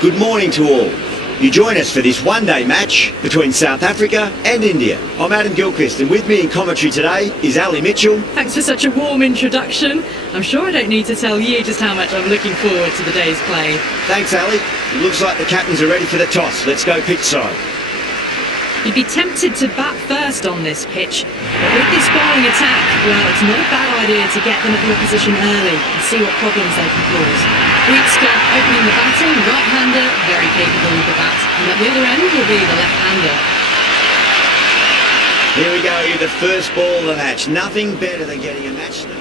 Good morning to all. You join us for this one-day match between South Africa and India. I'm Adam Gilchrist, and with me in commentary today is Ali Mitchell. Thanks for such a warm introduction. I'm sure I don't need to tell you just how much I'm looking forward to the day's play. Thanks, Ali. It looks like the captains are ready for the toss. Let's go pitch side. You'd be tempted to bat first on this pitch, but with this bowling attack, well, it's not a bad idea to get them at the opposition early and see what problems they can cause. Wheatsker opening the batting, right-hander, very capable with the bat, and at the other end will be the left-hander. Here we go, the first ball of the match. Nothing better than getting a match start.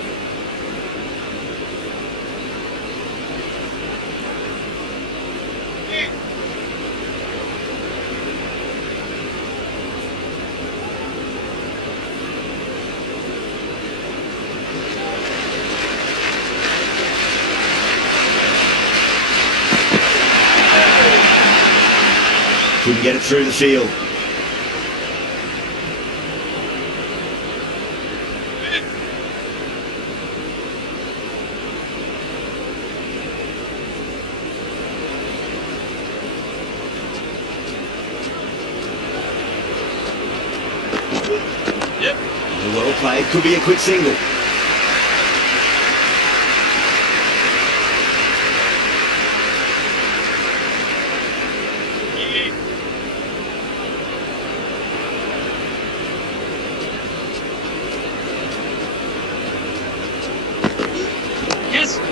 Couldn't get it through the field. Yep. Well played. Could be a quick single.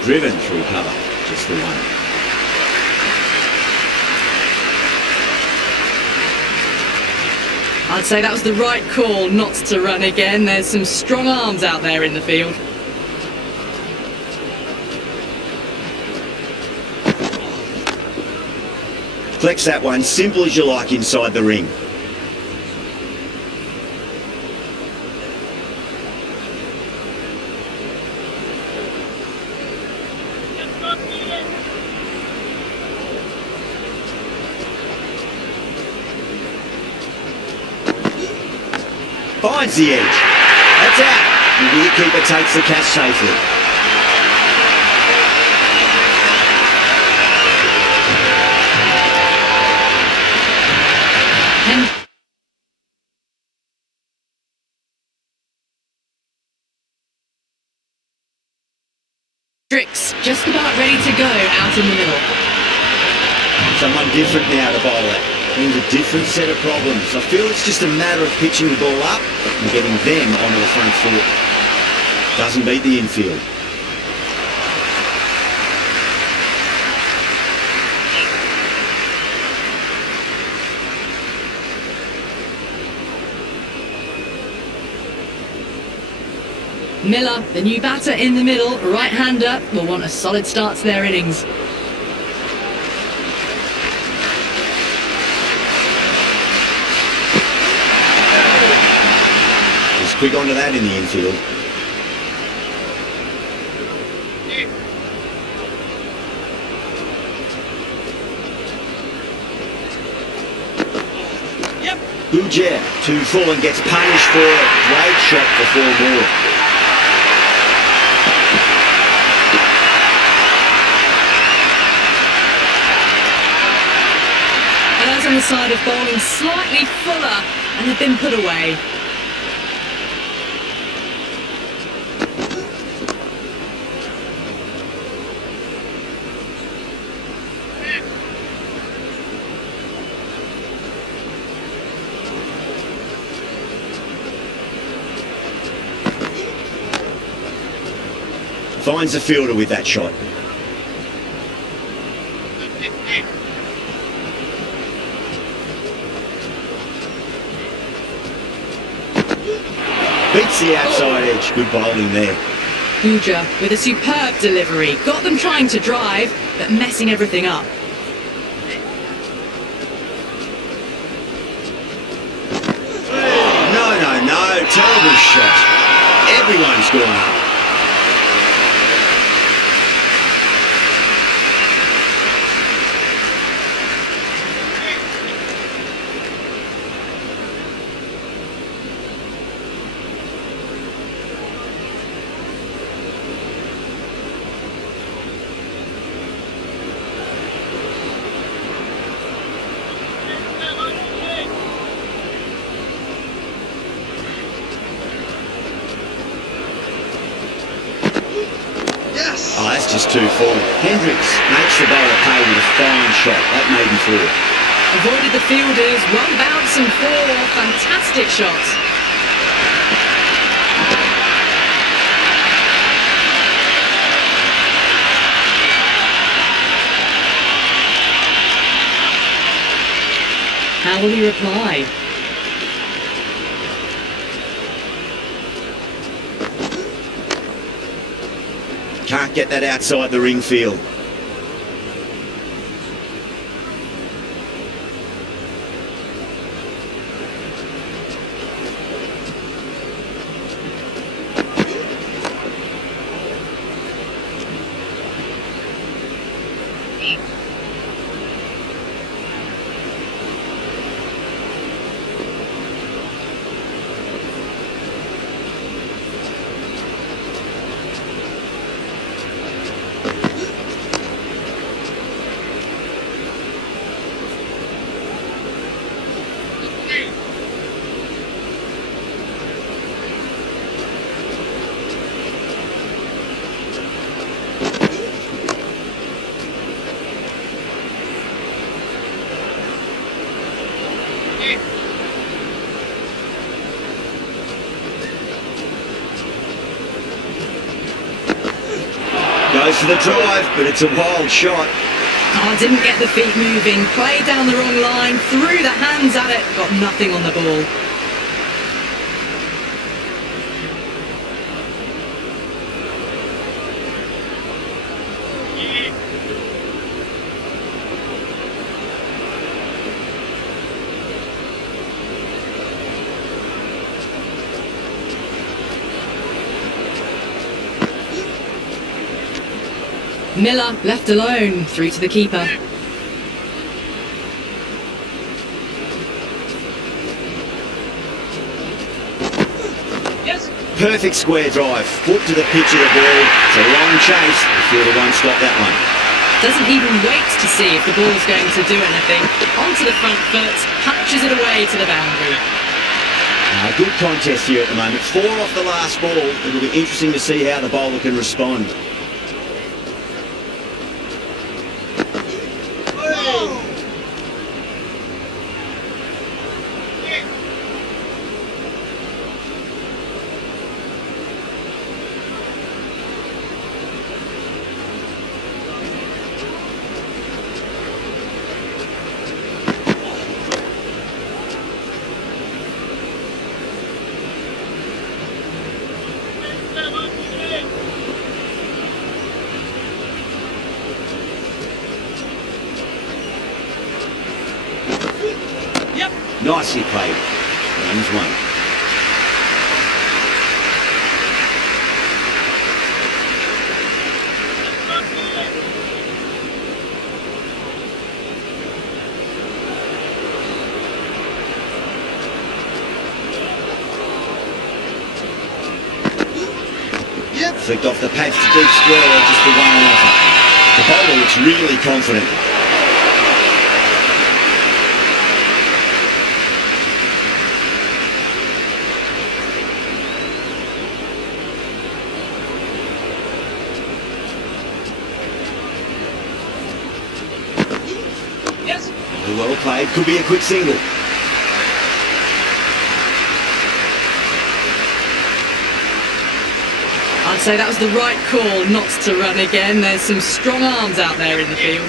Driven through cover, just the one. I'd say that was the right call not to run again. There's some strong arms out there in the field. Flex that one, simple as you like inside the ring. Finds the edge. That's out. The wicketkeeper takes the catch safely. Hendricks just about ready to go out in the middle. Someone different now to bowl it. Means a different set of problems. I feel it's just a matter of pitching the ball up and getting them onto the front foot. Doesn't beat the infield. Miller, the new batter in the middle, right-hander, will want a solid start to their innings. Quick onto that in the infield. Yep. Ujer, 2-4 and gets punished for it. Great shot for 4 more. And those on the side of bowling slightly fuller and have been put away. Finds the fielder with that shot. Beats the outside edge. Good bowling there. Ujer with a superb delivery. Got them trying to drive, but messing everything up. No. Terrible shot. Everyone's gone up. Oh, that's just too full. Hendricks makes the bowler pay with a fine shot. That made him four. Avoided the fielders, one bounce and four. Fantastic shots. How will he reply? Can't get that outside the ring field. Goes for the drive, but it's a wild shot. Oh, didn't get the feet moving, played down the wrong line, threw the hands at it, got nothing on the ball. Miller left alone, through to the keeper. Yes. Perfect square drive, foot to the pitch of the ball. It's a long chase. The fielder won't stop that one. Doesn't even wait to see if the ball's going to do anything. Onto the front foot, punches it away to the boundary. Good contest here at the moment. 4 off the last ball. It'll be interesting to see how the bowler can respond. Nicely played. Runs one. Flicked off the pads to deep square, just the one on offer. The bowler looks really confident. Well played, could be a quick single. I'd say that was the right call not to run again. There's some strong arms out there in the field.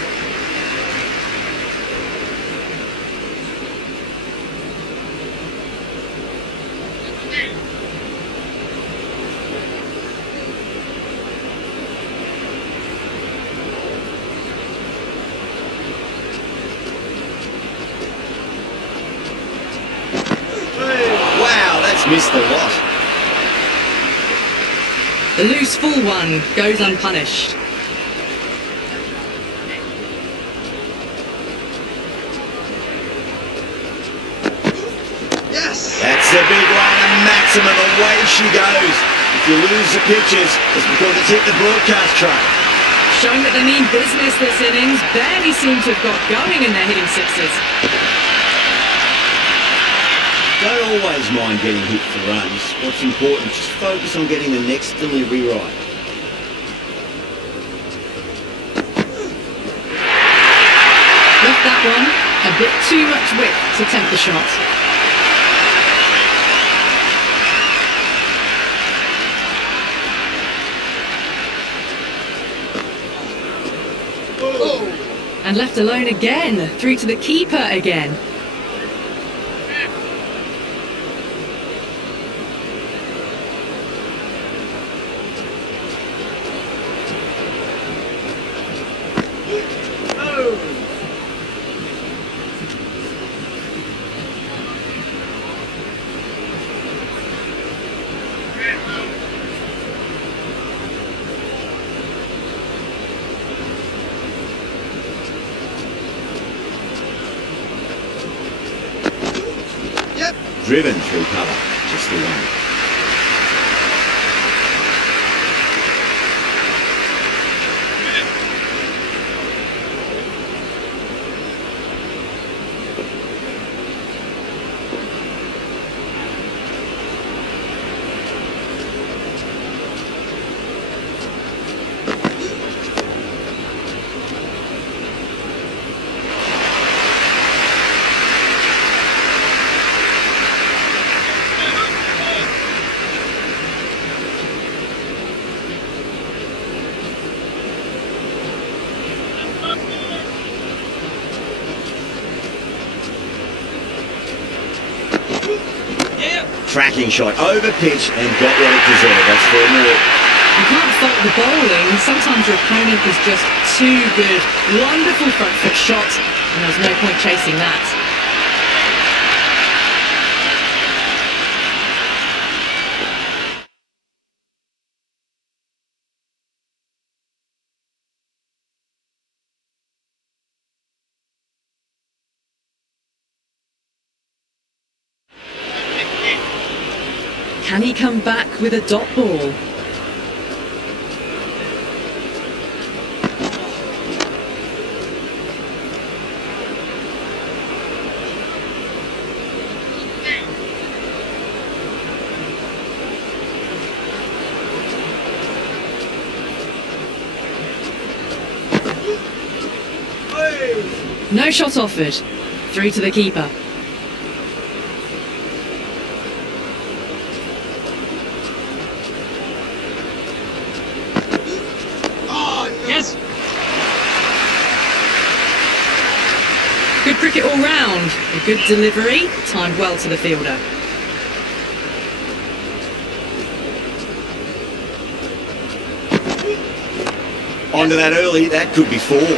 Missed the lot. The loose full one goes unpunished. Yes! That's the big one, and maximum, away she goes. If you lose the pitches, it's because it's hit the broadcast truck. Showing that they mean business this innings, barely seem to have got going and they're hitting sixes. Don't always mind getting hit for runs. What's important, just focus on getting the next delivery right. A bit too much width to tempt the shot. And left alone again, through to the keeper again. Driven through cover, just the one. Cracking shot, over pitch and got what it deserved. That's 4 more. You can't fault the bowling. Sometimes your opponent is just too good. Wonderful front foot shot, and there's no point chasing that. Can he come back with a dot ball? No shot offered. Through to the keeper. Yes. Good cricket all round. A good delivery, timed well to the fielder. Onto that early, that could be 4. Well,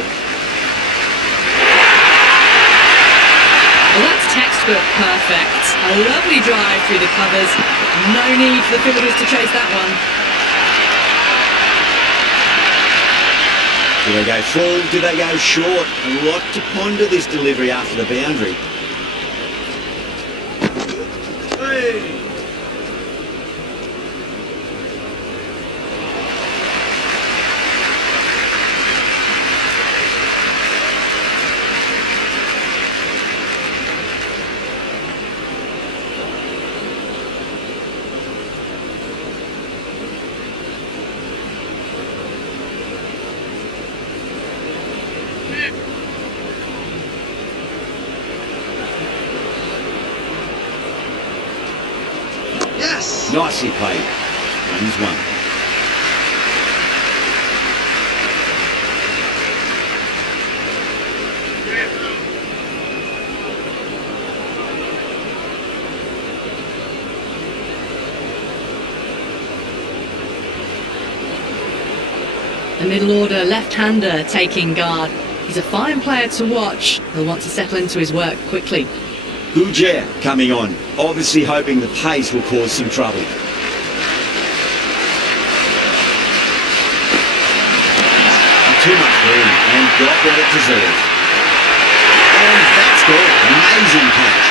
that's textbook perfect. A lovely drive through the covers. No need for the fielders to chase that one. Do they go full? Do they go short? A lot to ponder this delivery after the boundary. Yes. Nicely played. Runs 1. The middle order left-hander taking guard. He's a fine player to watch. He'll want to settle into his work quickly. Gujarat coming on, obviously hoping the pace will cause some trouble. Too much room and got what it deserved. And that's good. Amazing catch.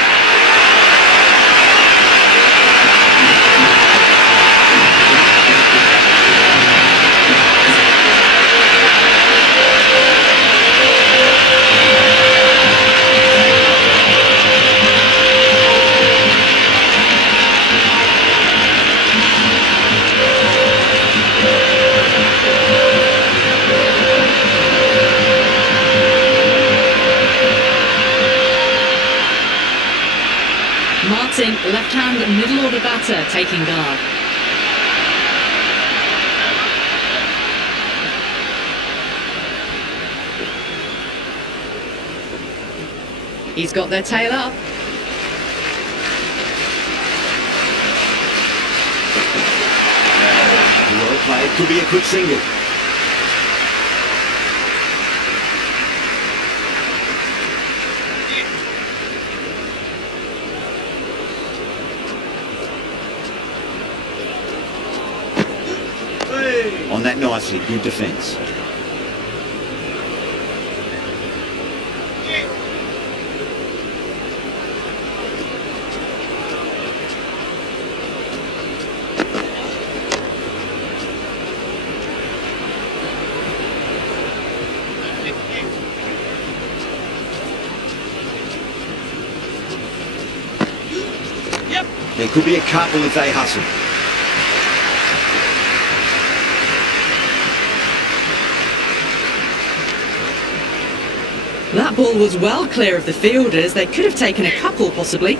middle order batter taking guard. He's got their tail up. Well played, could be a quick single. On that nicely, good defence. There could be a couple if they hustle. That ball was well clear of the fielders. They could have taken a couple, possibly.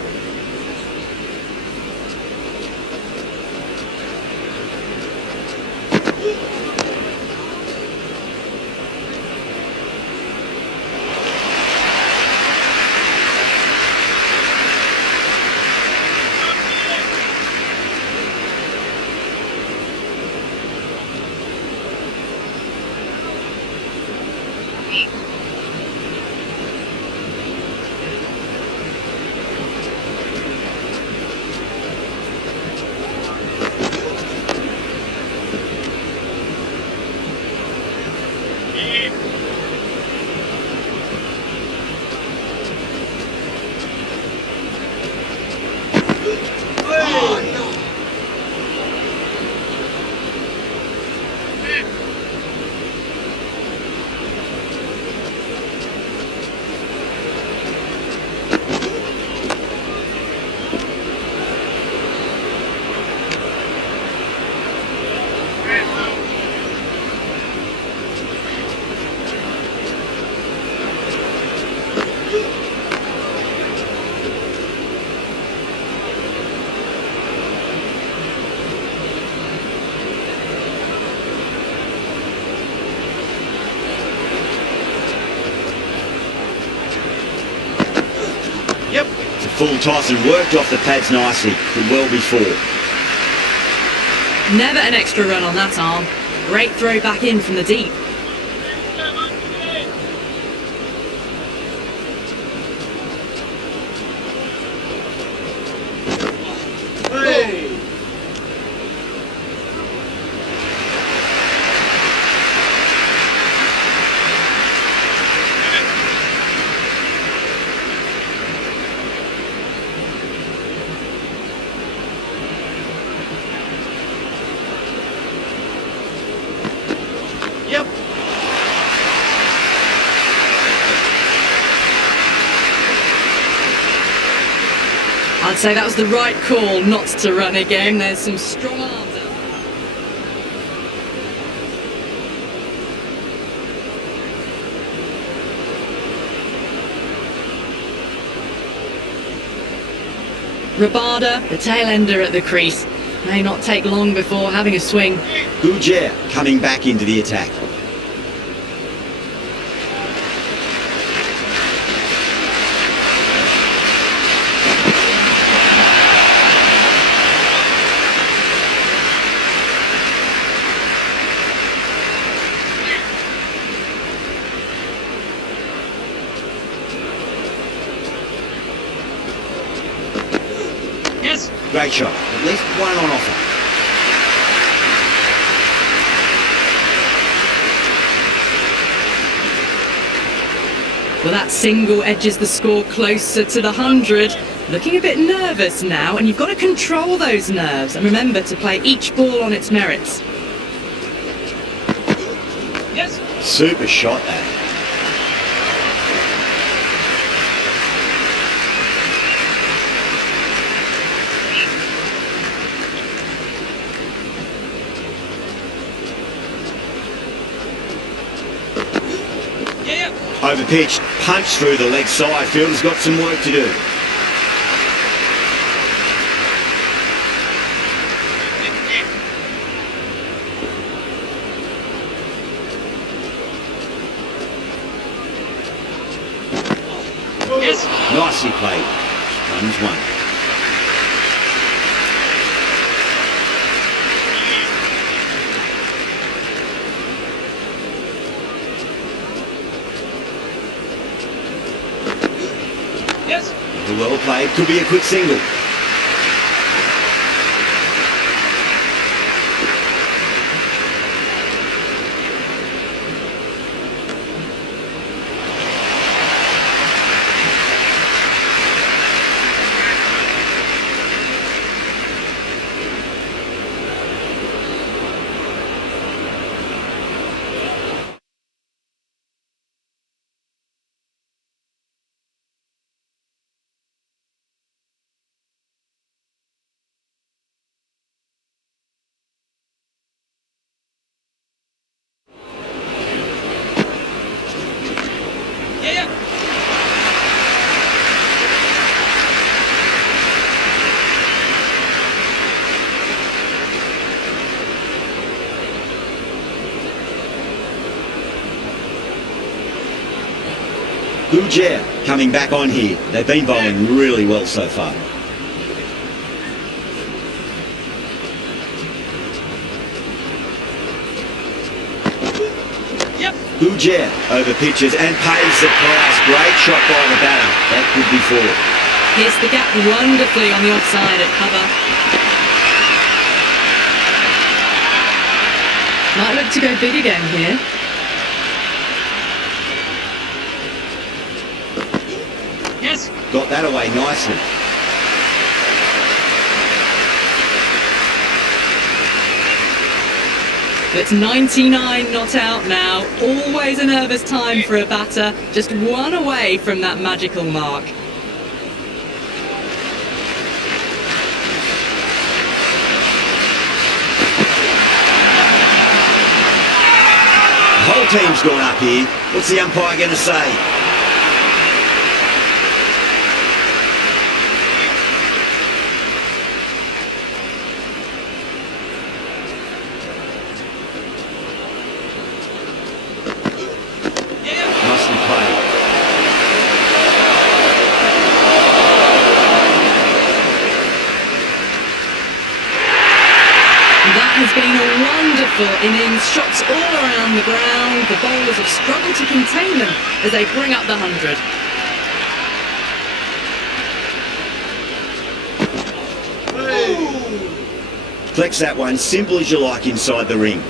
Full toss and worked off the pads nicely, but well before. Never an extra run on that arm. Great throw back in from the deep. I'd say that was the right call not to run again. There's some strong arms out. Rabada, the tail ender at the crease. May not take long before having a swing. Ujair coming back into the attack. Great shot. At least one on offer. Well, that single edges the score closer to the 100. Looking a bit nervous now, and you've got to control those nerves and remember to play each ball on its merits. Yes. Super shot that. Overpitched, punched through the leg side. Fielder's got some work to do. Nicely played. Runs one. Yes. Well played. Could be a quick single. Yeah. Ujer coming back on here. They've been bowling really well so far. Yep. Ujer over pitches and pays the price. Great shot by the batter. That could be four. Hits the gap wonderfully on the offside at cover. Might look to go big again here. Yes. Got that away nicely. It's 99 not out now. Always a nervous time for a batter. Just one away from that magical mark. The whole team's gone up here. What's the umpire going to say? Nicely played. That has been a wonderful innings. Shots all around the ground. The bowlers have struggled to contain them as they bring up the 100. Flex that one, simple as you like inside the ring.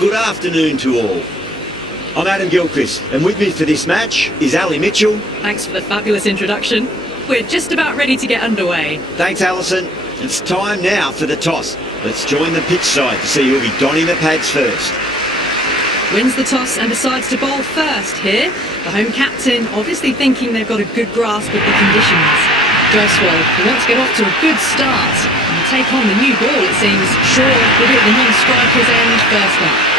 Good afternoon to all. I'm Adam Gilchrist, and with me for this match is Ali Mitchell. Thanks for the fabulous introduction. We're just about ready to get underway. Thanks, Alison. It's time now for the toss. Let's join the pitch side to see who'll be donning the pads first. Wins the toss and decides to bowl first here. The home captain obviously thinking they've got a good grasp of the conditions. Jaiswal, who wants to get off to a good start and take on the new ball, it seems. Shaw will be at the non-striker's end first up.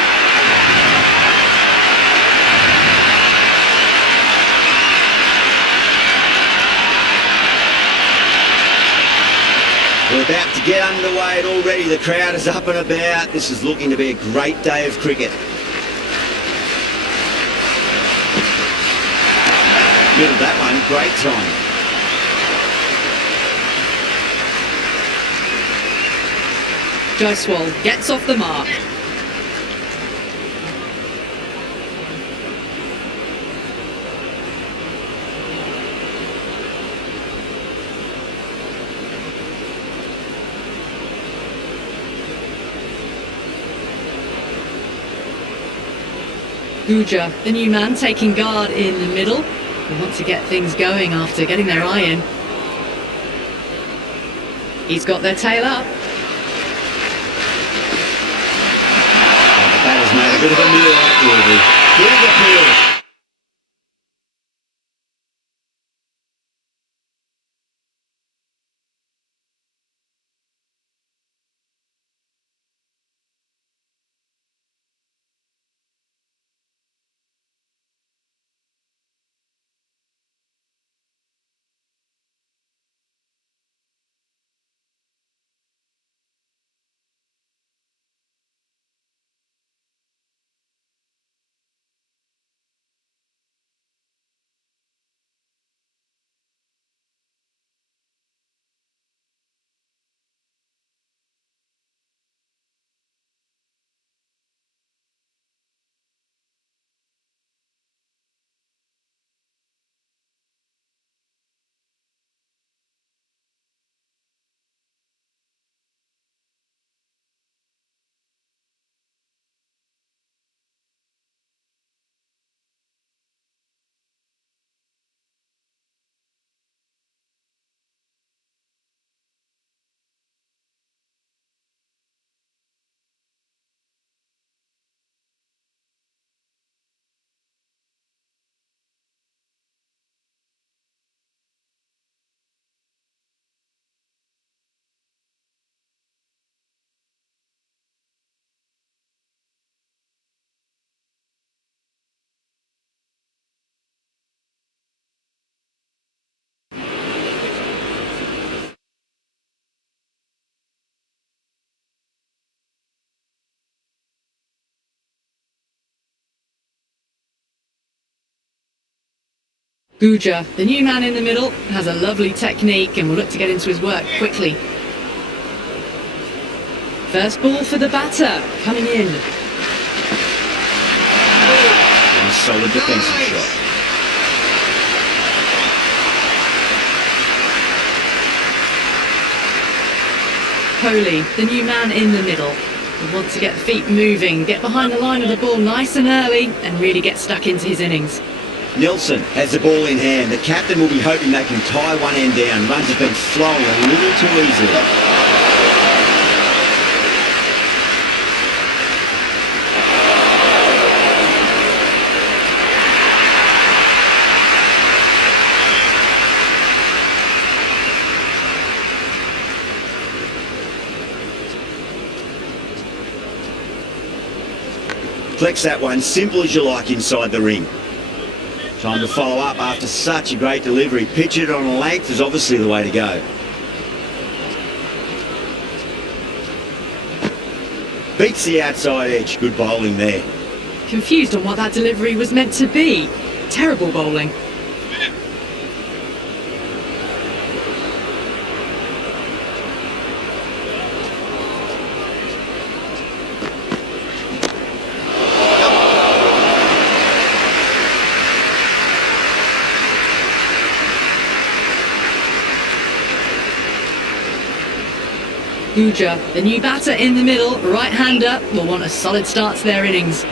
We're about to get underway and already the crowd is up and about. This is looking to be a great day of cricket. Middle that one, great time. Jaiswal gets off the mark. Guja, the new man, taking guard in the middle. They want to get things going after getting their eye in. He's got their tail up. The batter's made a bit of a meal of it, Good appeal. Guja, the new man in the middle, has a lovely technique and will look to get into his work quickly. First ball for the batter, coming in. A solid defensive shot. Kohli, the new man in the middle. Will want to get the feet moving, get behind the line of the ball nice and early and really get stuck into his innings. Nelson has the ball in hand. The captain will be hoping they can tie one end down. Runs have been flowing a little too easily. Flex that one, simple as you like inside the ring. Time to follow up after such a great delivery. Pitch it on a length is obviously the way to go. Beats the outside edge. Good bowling there. Confused on what that delivery was meant to be. Terrible bowling. Guja, the new batter in the middle, right-hander, will want a solid start to their innings.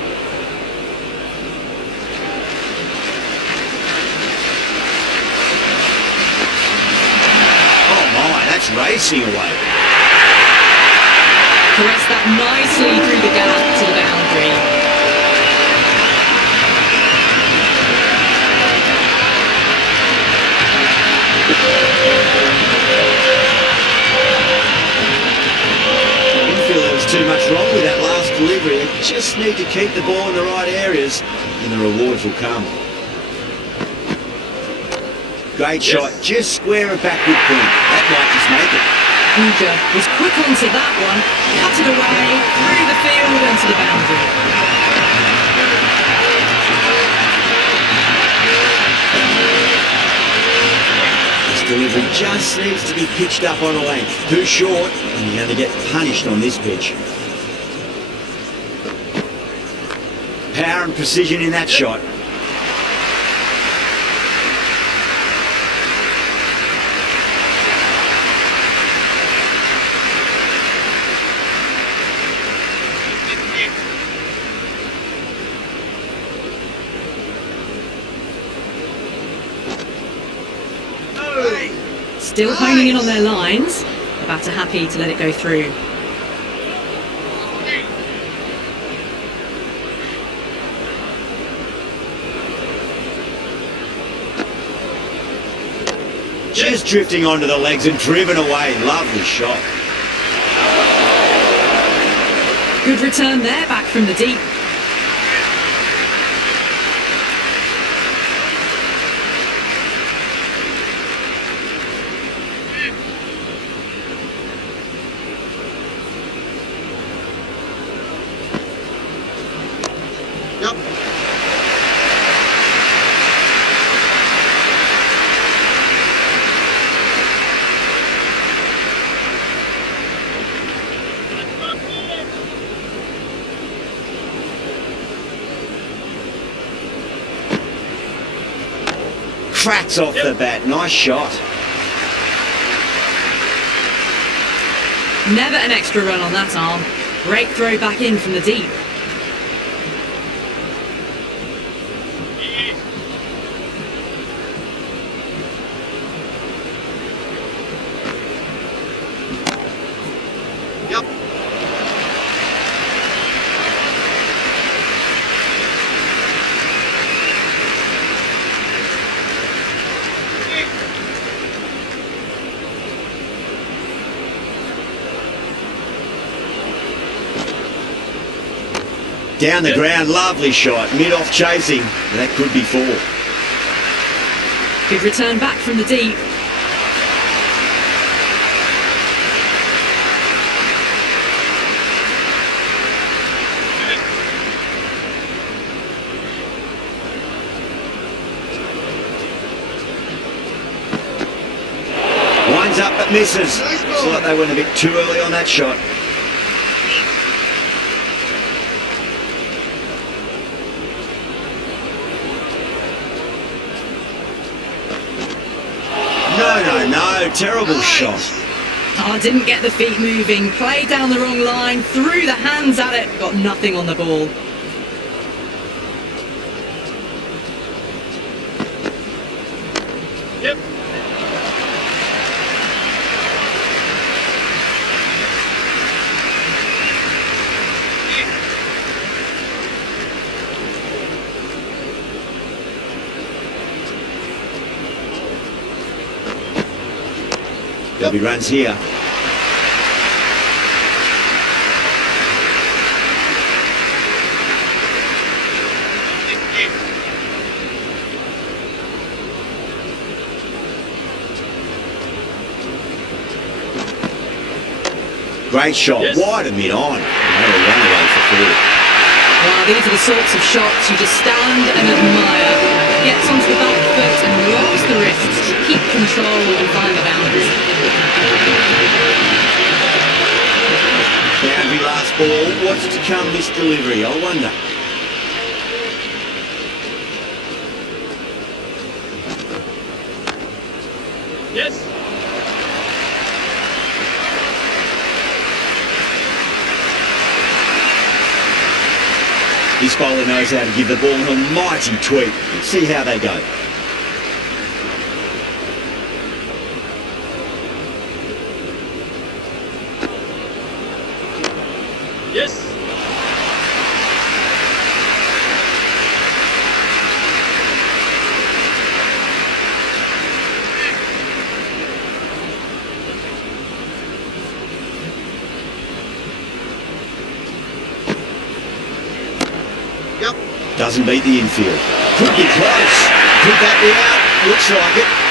Oh my, that's racing away. Caress that nicely through the gap to the boundary. Too much wrong with that last delivery. They just need to keep the ball in the right areas and the rewards will come. Great shot, just square it back with point. That might just make it. Guja was quick onto that one, cut it away, through the field and to the boundary. Delivery just needs to be pitched up on a length. Too short, and you're going to get punished on this pitch. Power and precision in that shot. Still honing in on their lines. The batter happy to let it go through. Just drifting onto the legs and driven away. Lovely shot. Good return there, back from the deep. Cracks off the bat. Nice shot. Never an extra run on that arm. Great throw back in from the deep. Down the ground, lovely shot. Mid-off chasing. That could be 4. Good return back from the deep. Winds up but misses. Looks like they went a bit too early on that shot. No, terrible shot. Oh, didn't get the feet moving, played down the wrong line, threw the hands at it, got nothing on the ball. Yep. There'll be runs here. Great shot, Yes. wide and mid-on. Another run away for 4. Wow, these are the sorts of shots you just stand and admire. Gets onto the back foot and rolls the wrists to keep control and find the boundary. Boundary last ball. What's to come this delivery? I wonder. Yes. This bowler knows how to give the ball an almighty tweak. Let's see how they go. Yes. Doesn't beat the infield. Could be close. Could that be out? Looks like it.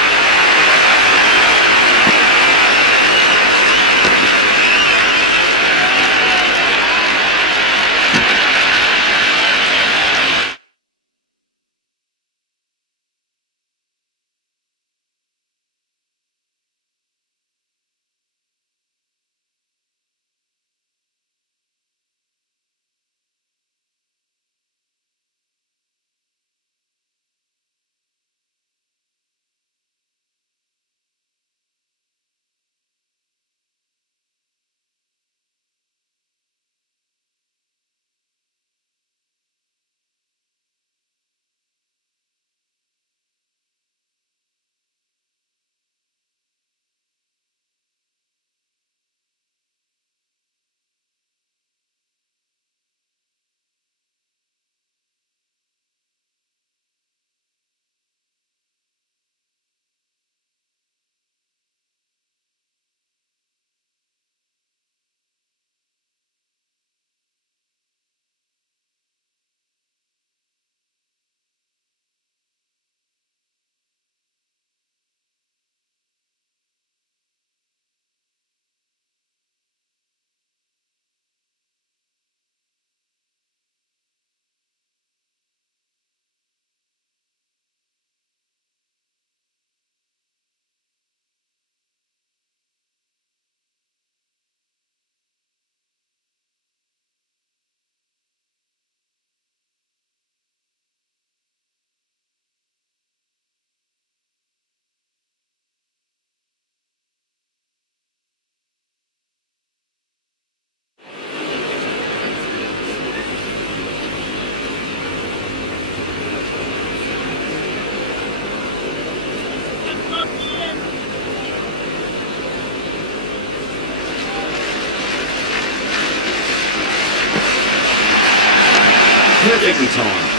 Perfectly timed.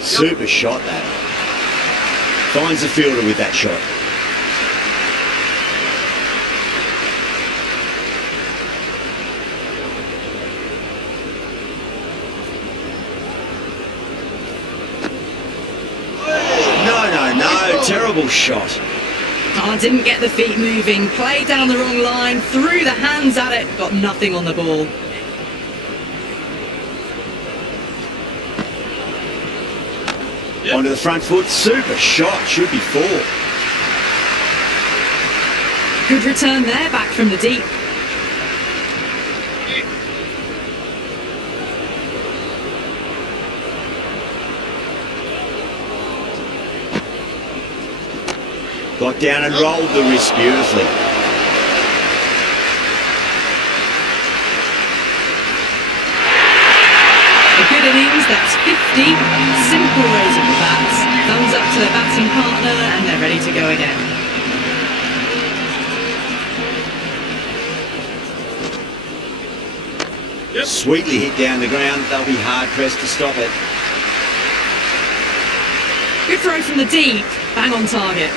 Super shot that. Finds the fielder with that shot. No, terrible shot. Oh, didn't get the feet moving, played down the wrong line, threw the hands at it, got nothing on the ball. Yep. Onto the front foot, super shot, should be 4. Good return there, back from the deep. Got down and rolled the wrist beautifully. A good innings, that's 50. Simple raising the bats. Thumbs up to the batting partner and they're ready to go again. Yep. Sweetly hit down the ground. They'll be hard pressed to stop it. Good throw from the deep. Bang on target.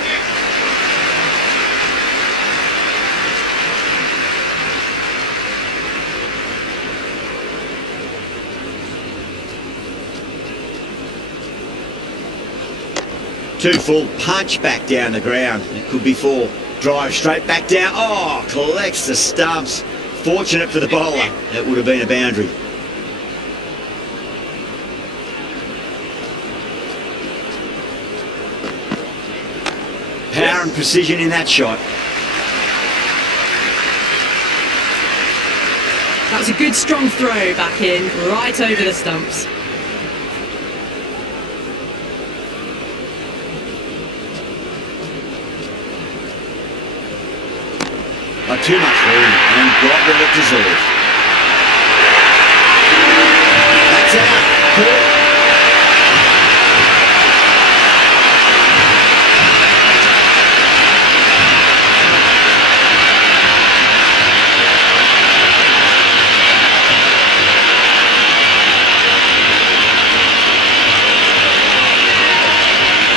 Too full, punch back down the ground. It could be 4. Drive straight back down. Oh, collects the stumps. Fortunate for the bowler. That would have been a boundary. Power and precision in that shot. That was a good strong throw back in, right over the stumps. Not too much room and got what it deserved. That's out. Caught.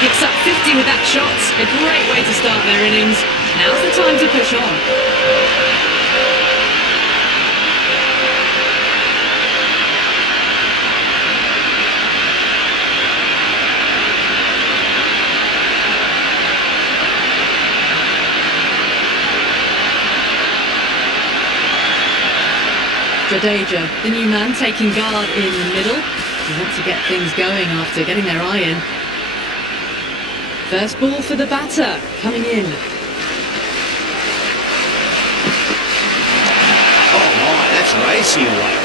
Picks up 50 with that shot. A great way to start their innings. Now's the time to push on. Jadeja, the new man, taking guard in the middle. They want to get things going after getting their eye in. First ball for the batter, coming in. Oh my, that's racing away.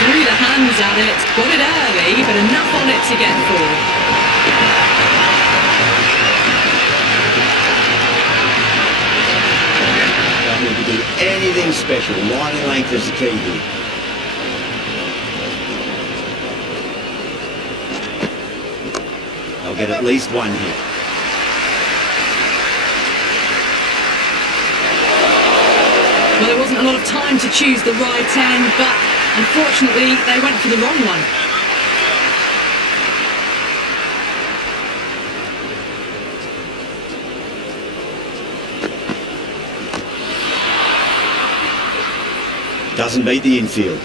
Threw the hands at it, got it early, but enough on it to get four. Don't need to do anything special. Line and length is the key here. They'll get at least one here. Well, there wasn't a lot of time to choose the right end, but unfortunately they went for the wrong one. Doesn't beat the infield.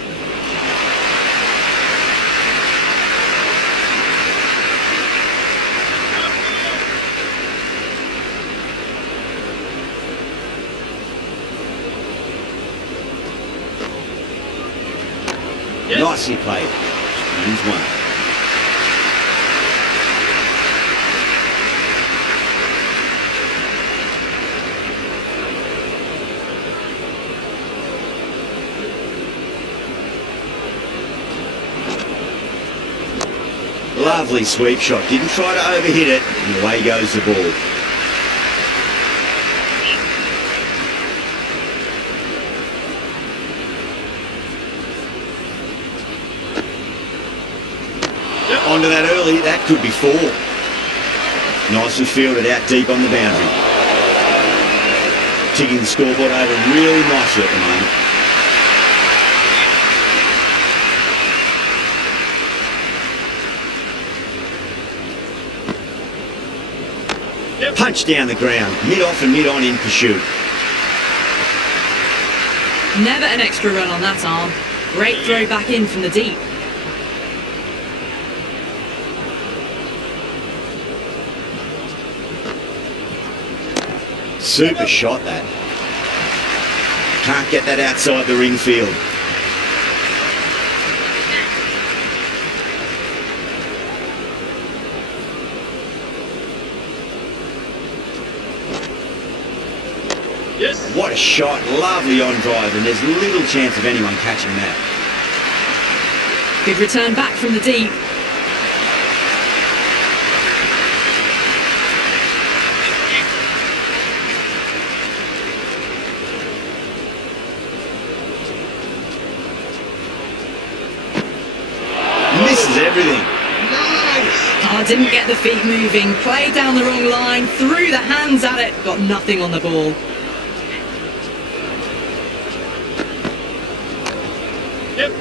Nicely played. Wins one. Lovely sweep shot. Didn't try to overhit it. And away goes the ball. Onto that early, that could be four. Nicely fielded out deep on the boundary. Ticking the scoreboard over really nicely at the moment. Punch down the ground, mid-off and mid-on in pursuit. Never an extra run on that arm. Great throw back in from the deep. Super shot that. Can't get that outside the ring field. Yes. What a shot. Lovely on drive, and there's little chance of anyone catching that. Good return back from the deep. Misses everything. Nice. Oh, didn't get the feet moving. Played down the wrong line. Threw the hands at it. Got nothing on the ball. Yep.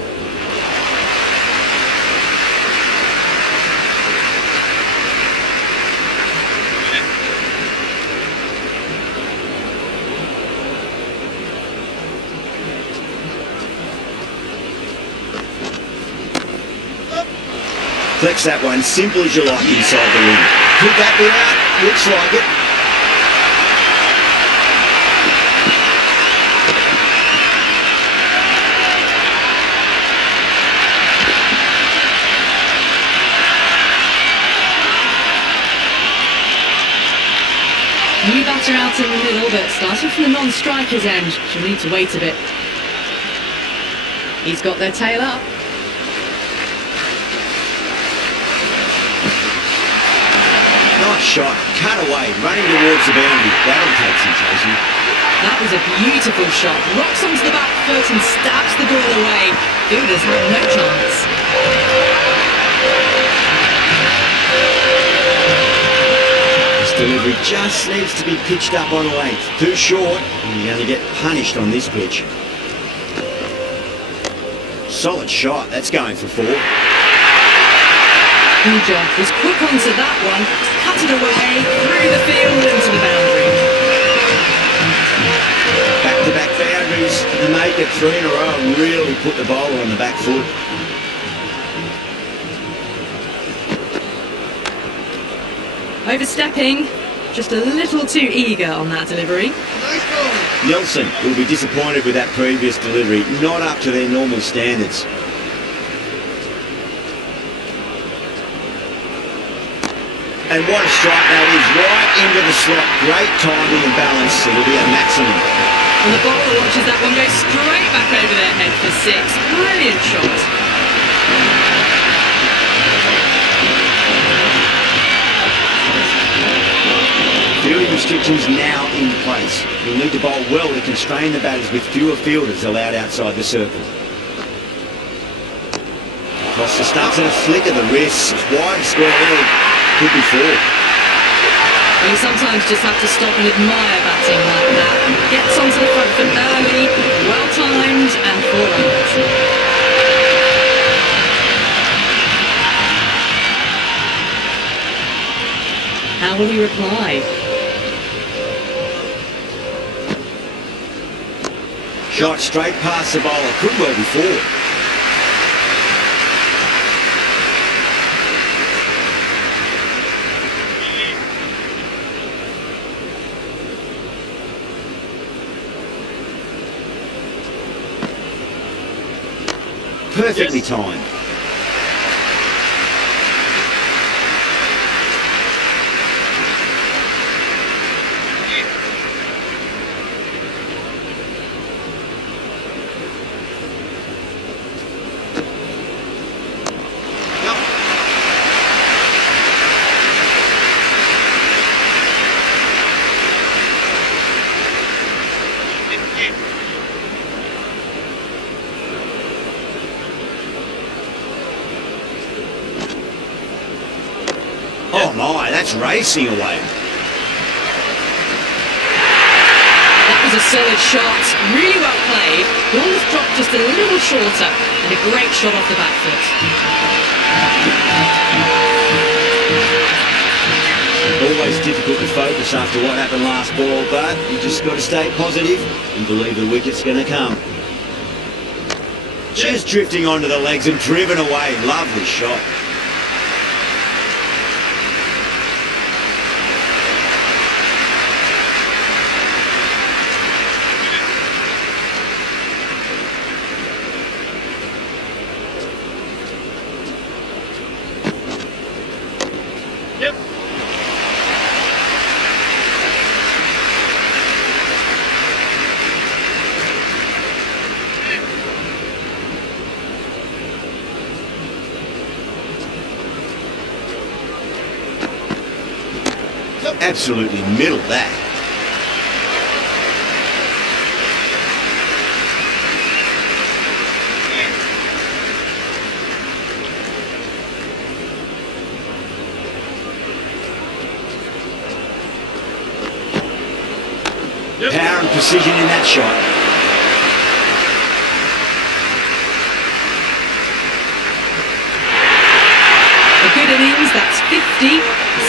Flex that one, simple as you like inside the ring. Could that be out? Looks like it. New batter better out in the middle, but starting from the non-striker's end, she'll need to wait a bit. He's got their tail up. Nice shot, cut away, running towards the boundary. That'll take some chasing. That was a beautiful shot. Rocks onto the back foot and stabs the ball away. Fielders have no chance. This delivery just needs to be pitched up on length. Too short, and you're going to get punished on this pitch. Solid shot, that's going for 4. Uja was quick onto that one, cut it away, through the field into the boundary. Back-to-back boundaries, and make it 3 in a row and really put the bowler on the back foot. Overstepping, just a little too eager on that delivery. Nice ball. Nelson will be disappointed with that previous delivery, not up to their normal standards. And what a strike that is, right into the slot. Great timing and balance, it'll be a maximum. And the bowler watches that one go straight back over their head for 6. Brilliant shot. Fielding restrictions now in place. You'll need to bowl well to constrain the batters with fewer fielders allowed outside the circle. Across the stumps and a flick of the wrist. Wide square leg. Could be 4. Well, you sometimes just have to stop and admire batting like that. Gets onto the front foot early, well timed and 4 runs. How will he reply? Shot straight past the bowler. Could well be 4. Perfectly Yes. timed. Oh my, that's racing away. That was a solid shot, really well played. Ball was dropped just a little shorter and a great shot off the back foot. Always difficult to focus after what happened last ball, but you just got to stay positive and believe the wicket's going to come. Just drifting onto the legs and driven away. Lovely shot. Yep. Absolutely middled that. Yep. Power and precision in that shot. A good innings, that's 50.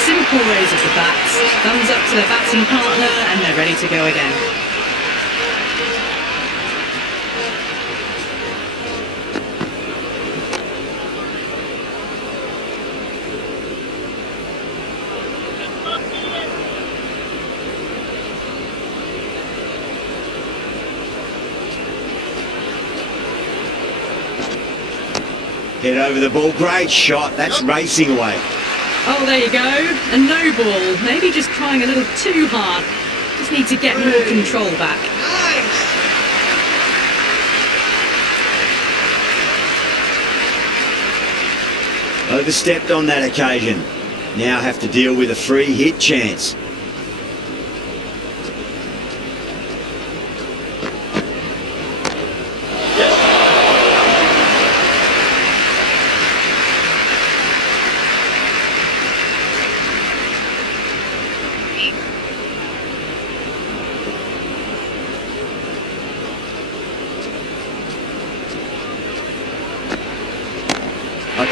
Simple raise of the bats. Thumbs up to their batting partner and they're ready to go again. Head over the ball. Great shot. That's racing away. Oh, there you go. A no ball. Maybe just trying a little too hard. need to get more control back. Nice. Overstepped on that occasion. Now have to deal with a free hit chance.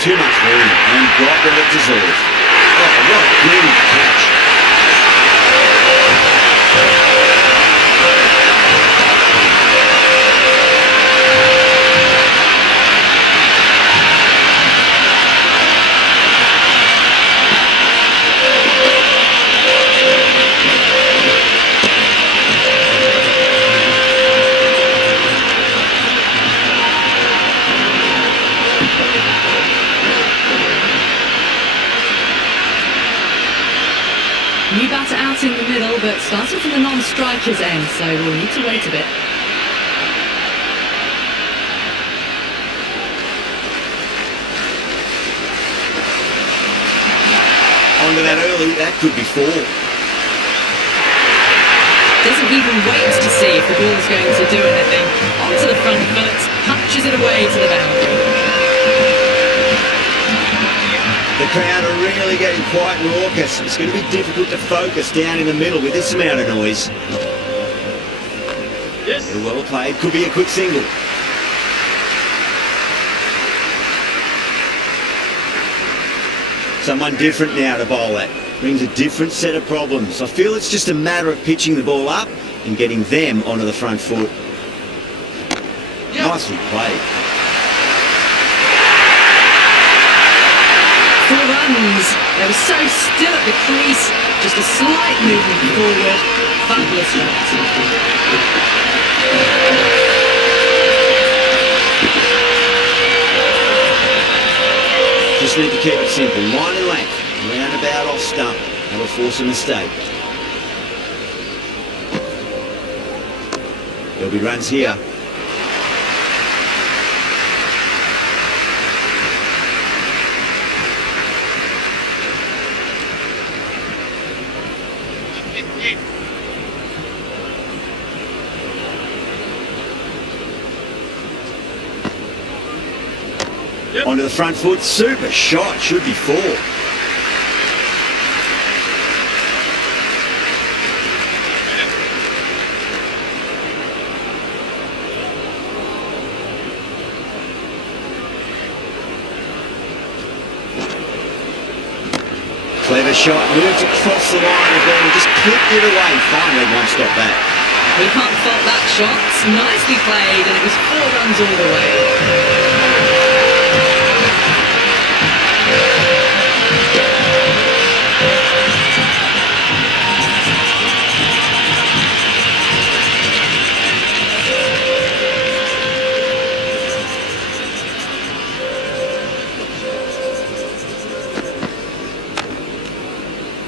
Too much room and got what it deserved. Oh, what a brilliant catch. New batter out in the middle, but starting from the non-striker's end, so we'll need to wait a bit. Onto that early, that could be 4. Doesn't even wait to see if the ball's going to do anything. Onto the front foot, punches it away to the boundary. The crowd are really getting quite raucous. It's going to be difficult to focus down in the middle with this amount of noise. Yes. Well played. Could be a quick single. Someone different now to bowl at. Brings a different set of problems. I feel it's just a matter of pitching the ball up and getting them onto the front foot. Yep. Nicely played. 4 runs. They were so still at the crease. Just a slight movement forward. Fabulous shot. Just need to keep it simple. Line and length. Roundabout off stump. That'll force a mistake. There'll be runs here. Yep. Onto the front foot. Super shot. Should be 4. Clever shot. Moves across the line of ball. Just clipped it away. Fine leg won't stop that. We can't fault that shot. Nicely played, and it was 4 runs all the way.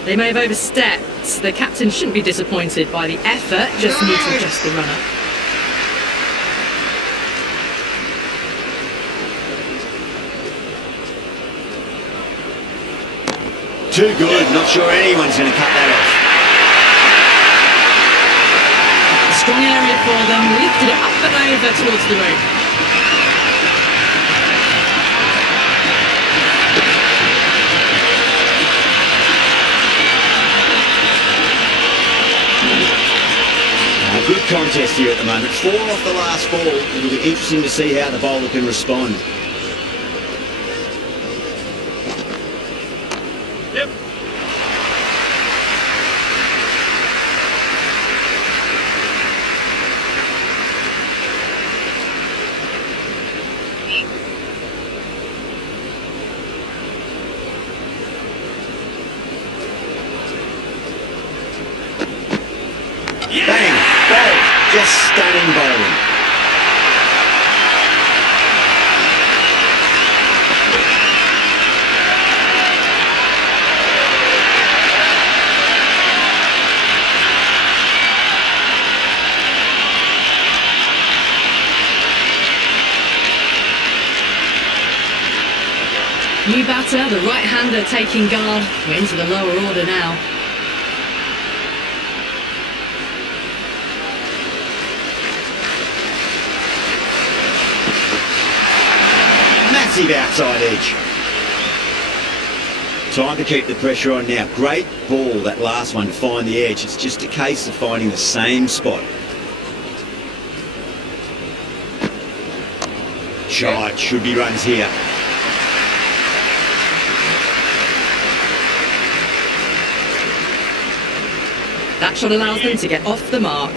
They may have overstepped. The captain shouldn't be disappointed by the effort, just need to adjust the runner. Too good. Not sure anyone's going to cut that off. A strong area for them, lifted it up and over towards the rope. Good contest here at the moment. 4 off the last ball. It'll be interesting to see how the bowler can respond. Yep. Bang! Ball! Just stunning bowling. New batter, the right-hander taking guard. We're into the lower order now. Massive outside edge. Time to keep the pressure on now. Great ball, that last one, to find the edge. It's just a case of finding the same spot. Shot, should be runs here. That shot allows them to get off the mark.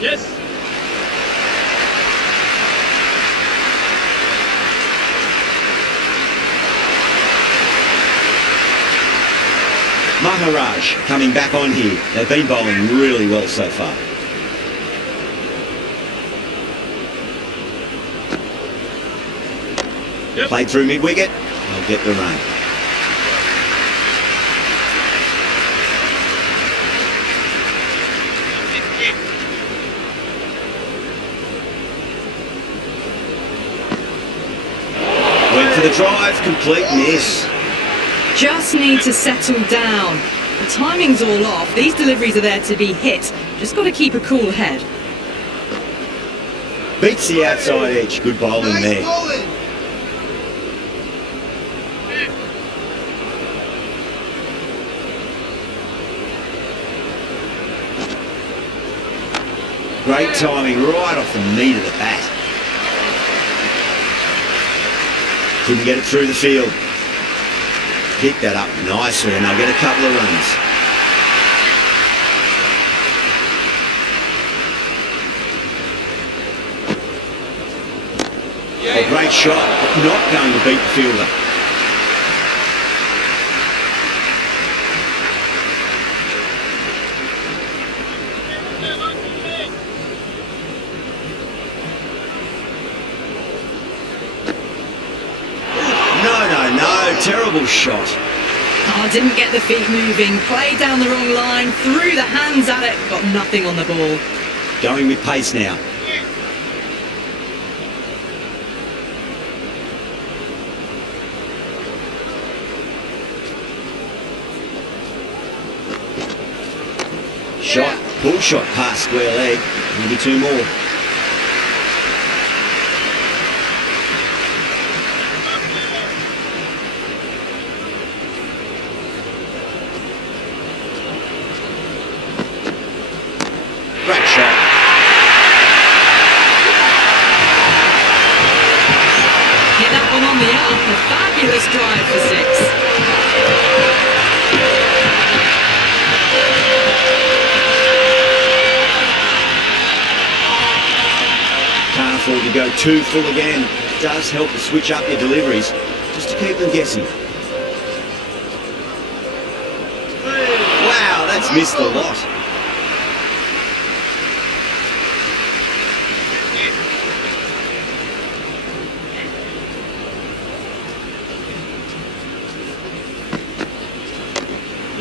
Yes. Maharaj coming back on here. They've been bowling really well so far. Yep. Played through mid-wicket. They'll get the run. Went for the drive, complete miss. Just need to settle down. The timing's all off. These deliveries are there to be hit. Just got to keep a cool head. Beats the outside edge. Good bowling there. bowling. Great timing right off the meat of the bat. Couldn't get it through the field. Picked that up nicely and they'll get a couple of runs. A great shot, but not going to beat the fielder. No, terrible shot. Oh, didn't get the feet moving. Played down the wrong line. Threw the hands at it. Got nothing on the ball. Going with pace now. Shot, pull shot past square leg. Maybe two more. Great shot. Hit that one on the up. A fabulous drive for six. Can't afford to go too full again. It does help to switch up your deliveries, just to keep them guessing. Wow, that's missed a lot.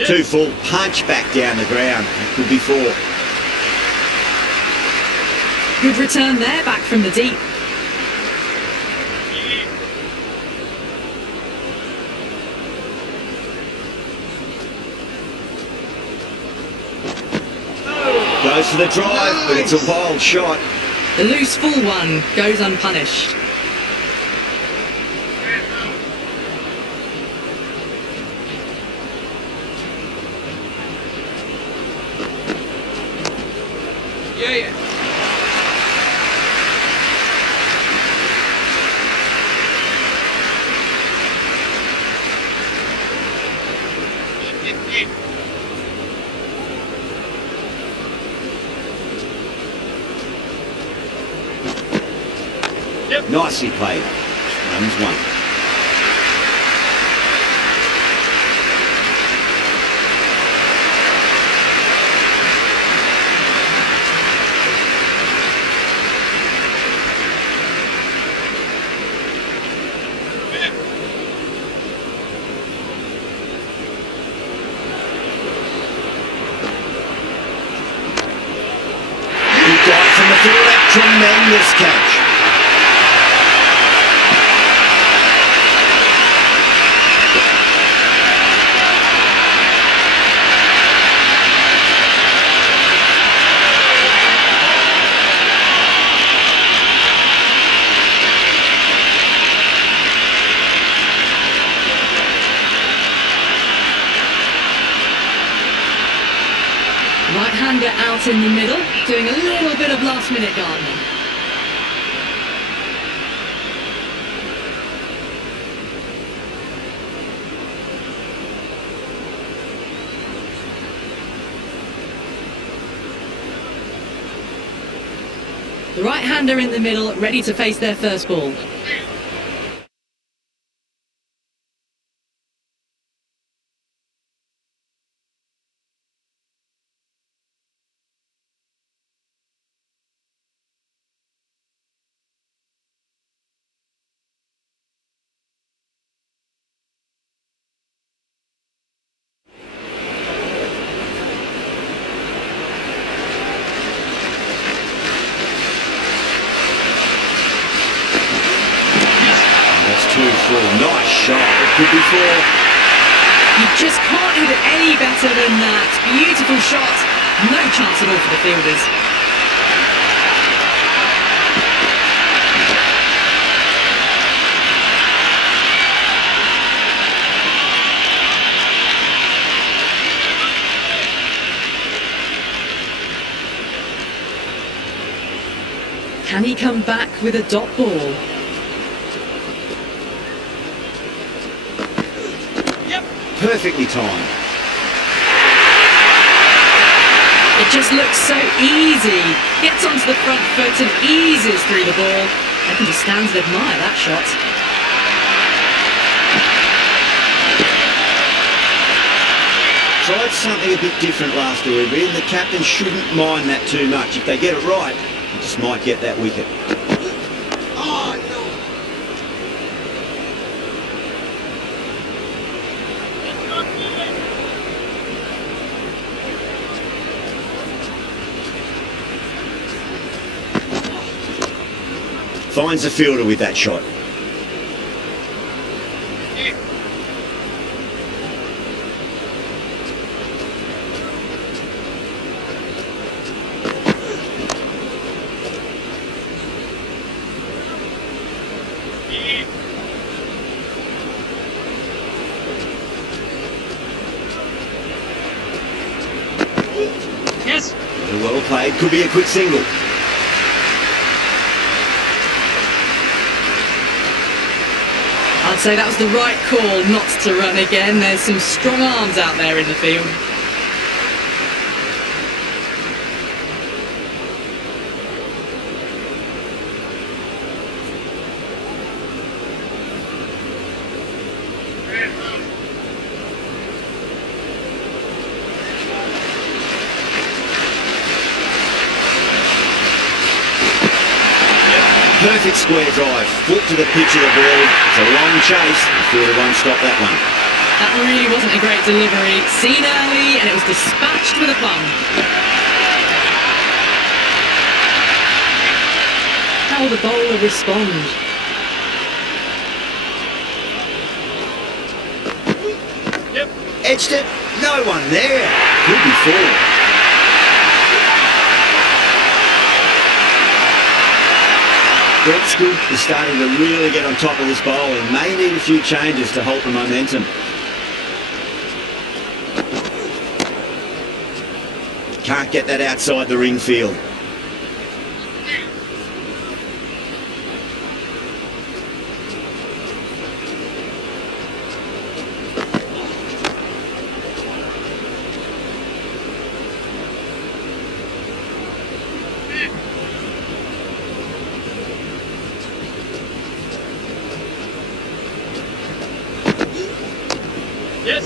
Too full, punch back down the ground. That could be four. Good return there, back from the deep. Goes for the drive, but it's a wild shot. The loose full one goes unpunished. Yeah. Yep. Nicely played. Runs one. Tremendous catch. Right-hander out in the middle, doing a little bit of last-minute gardening. The right-hander in the middle, ready to face their first ball. Nice shot. It could be four. You just can't hit it any better than that. Beautiful shot. No chance at all for the fielders. Can he come back with a dot ball? Perfectly timed. It just looks so easy. Gets onto the front foot and eases through the ball. I can just stand and admire that shot. Tried something a bit different last delivery, and the captain shouldn't mind that too much. If they get it right, he just might get that wicket. Oh, no. Finds the fielder with that shot. Yes. Well played. Could be a quick single. I'd say that was the right call not to run again. There's some strong arms out there in the field. Perfect square drive, foot to the pitch of the ball. It's a long chase. The fielder won't stop that one. That really wasn't a great delivery. Seen early and it was dispatched with a plum. How will the bowler respond? Yep. Edged it. No one there. Could be four. Brett Scoop is starting to really get on top of this bowling. May need a few changes to halt the momentum. Can't get that outside the ring field. Yes.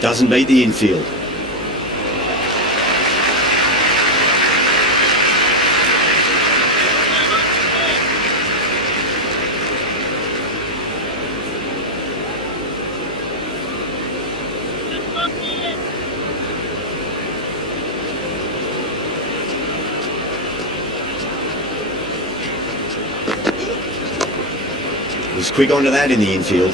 Doesn't beat the infield. Was quick onto that in the infield.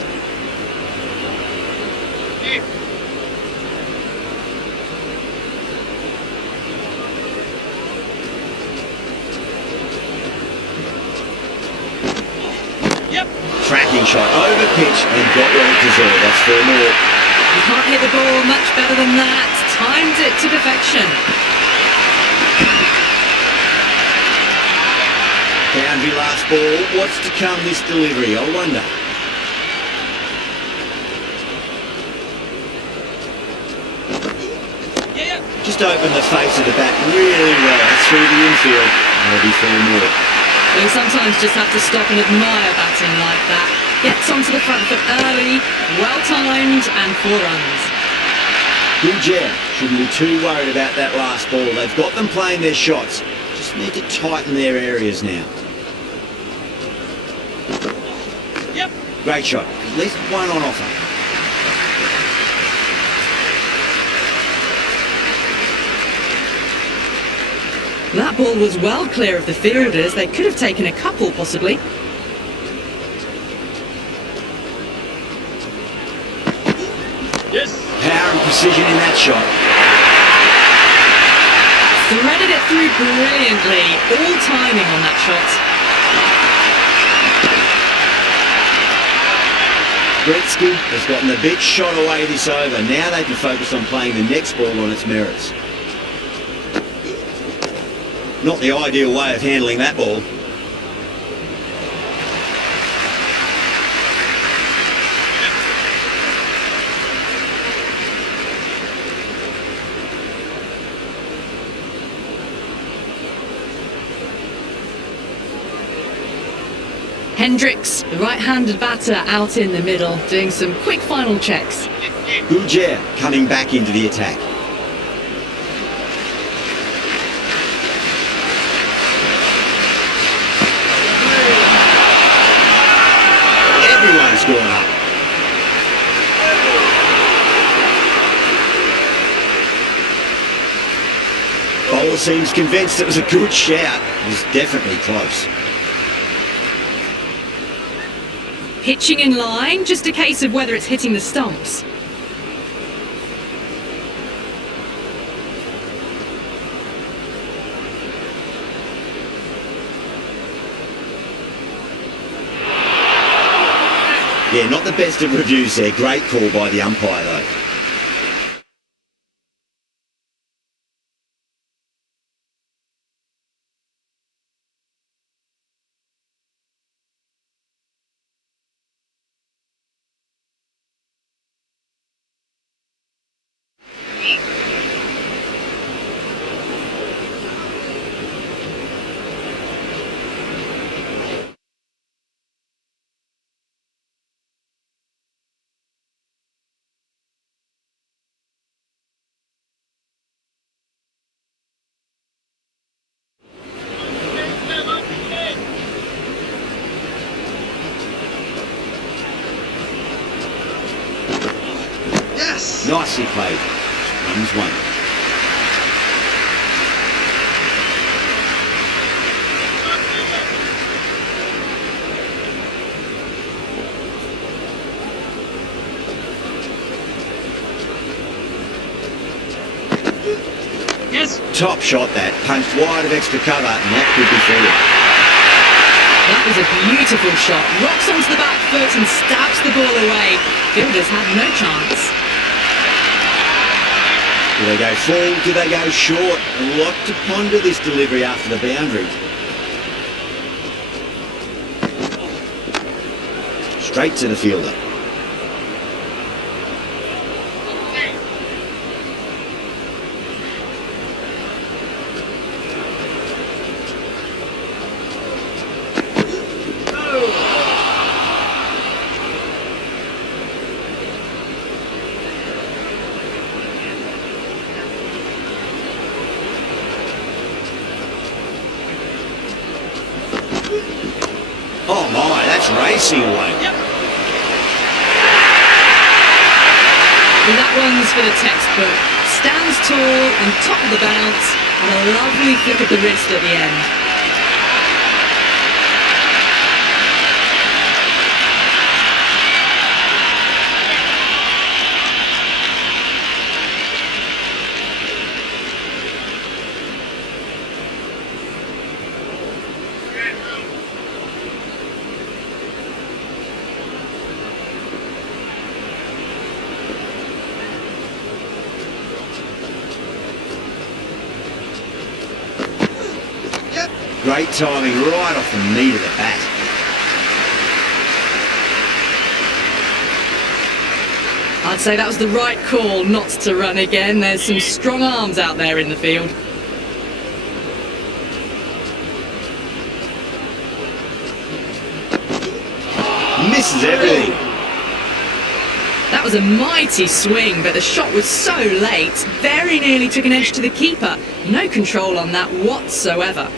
Tracking shot over pitch and got what it deserved. That's 4 more. You can't hit the ball much better than that. Timed it to perfection. Boundary last ball. What's to come this delivery? I wonder. Just opened the face of the bat really well through the infield. That'll be 4 more. You sometimes just have to stop and admire batting like that. Gets onto the front foot early, well timed, and 4 runs. Good jab. Shouldn't be too worried about that last ball. They've got them playing their shots. Just need to tighten their areas now. Great shot. At least 1 on offer. That ball was well clear of the fielders. They could have taken a couple, possibly. Yes. Power and precision in that shot. Threaded it through brilliantly. All timing on that shot. Gretzky has gotten a big shot away this over. Now they can focus on playing the next ball on its merits. Not the ideal way of handling that ball. Hendricks, the right-handed batter, out in the middle, doing some quick final checks. Gujjar coming back into the attack. Everyone's gone up. Bowler seems convinced it was a good shout. It was definitely close. Pitching in line, just a case of whether it's hitting the stumps. Yeah, not the best of reviews there. Great call by the umpire though. Nicely played. Runs 1. Yes. Top shot that. Punched wide of extra cover and that could be forward. That was a beautiful shot. Rocks onto the back foot and stabs the ball away. Fielders had no chance. Do they go full? Do they go short? A lot to ponder this delivery after the boundary. Straight to the fielder. Oh my, that's racing away. Yep. And that one's for the textbook. Stands tall on top of the bounce and a lovely flick of the wrist at the end. Great timing right off the meat of the bat. I'd say that was the right call not to run again. There's some strong arms out there in the field. Misses everything. That was a mighty swing, but the shot was so late, very nearly took an edge to the keeper. No control on that whatsoever.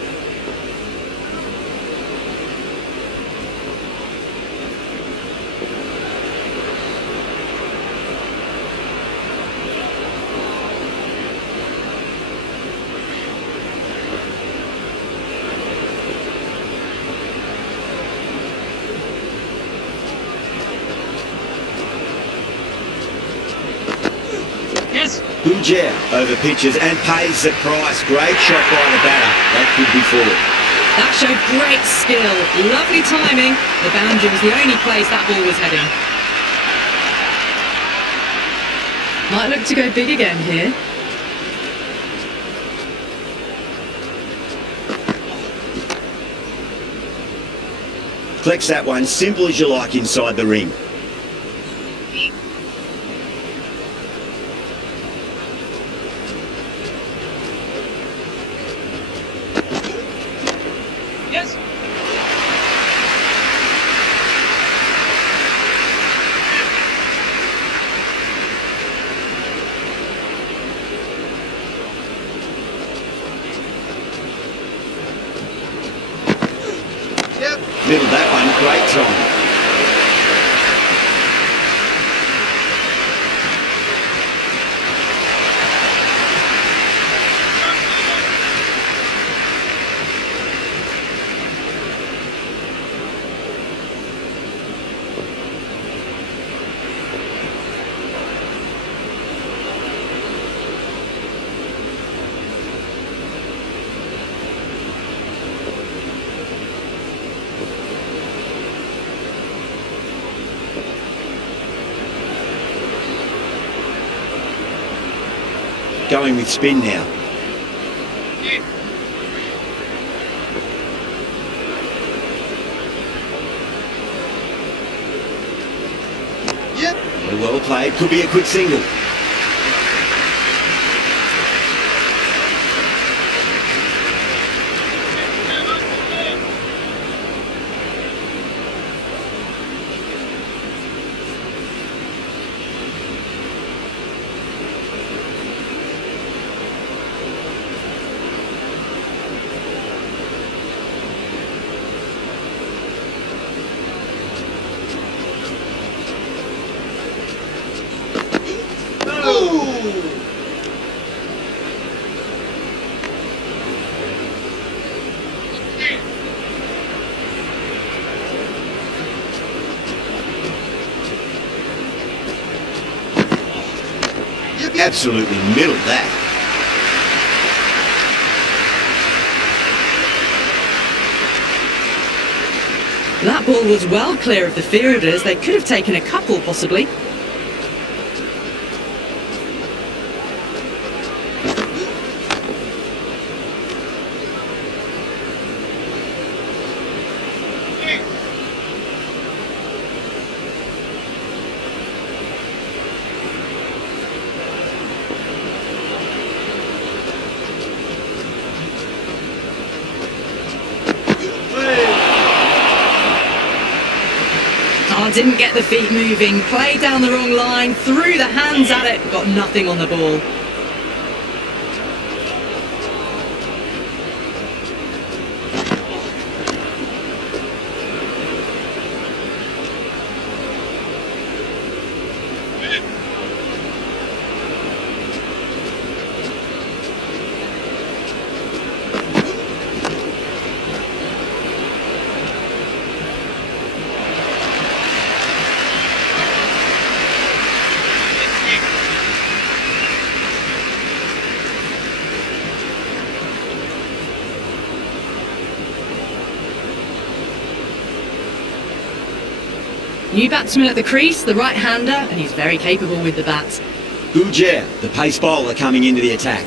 Yes. Bouger over pitches and pays the price. Great shot by the batter. That could be four. That showed great skill, lovely timing. The boundary was the only place that ball was heading. Might look to go big again here. Collects that one, simple as you like inside the ring. Yes. Middled that one, great time. Going with spin now. Yep. Well played, could be a quick single. Absolutely middled that. That ball was well clear of the fielders. They could have taken a couple, possibly. Didn't get the feet moving, played down the wrong line, threw the hands at it, got nothing on the ball. New batsman at the crease, the right-hander, and he's very capable with the bat. Bouger, the pace bowler coming into the attack.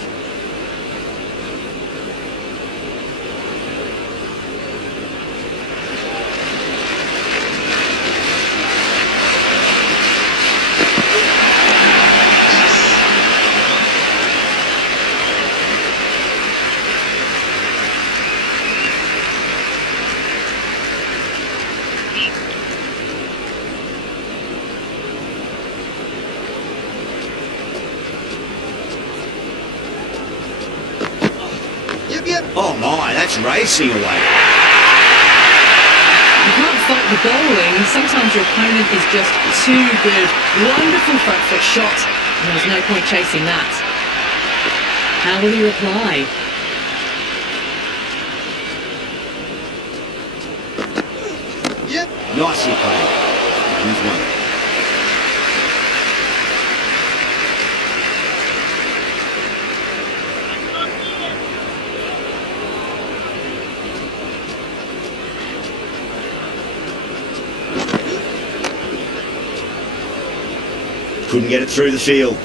Yep. Oh my, that's racing away. You can't fight the bowling. Sometimes your opponent is just too good. Wonderful front foot shot, and there's no point chasing that. How will he reply? Yep. Nicely played. He's one. Couldn't get it through the field.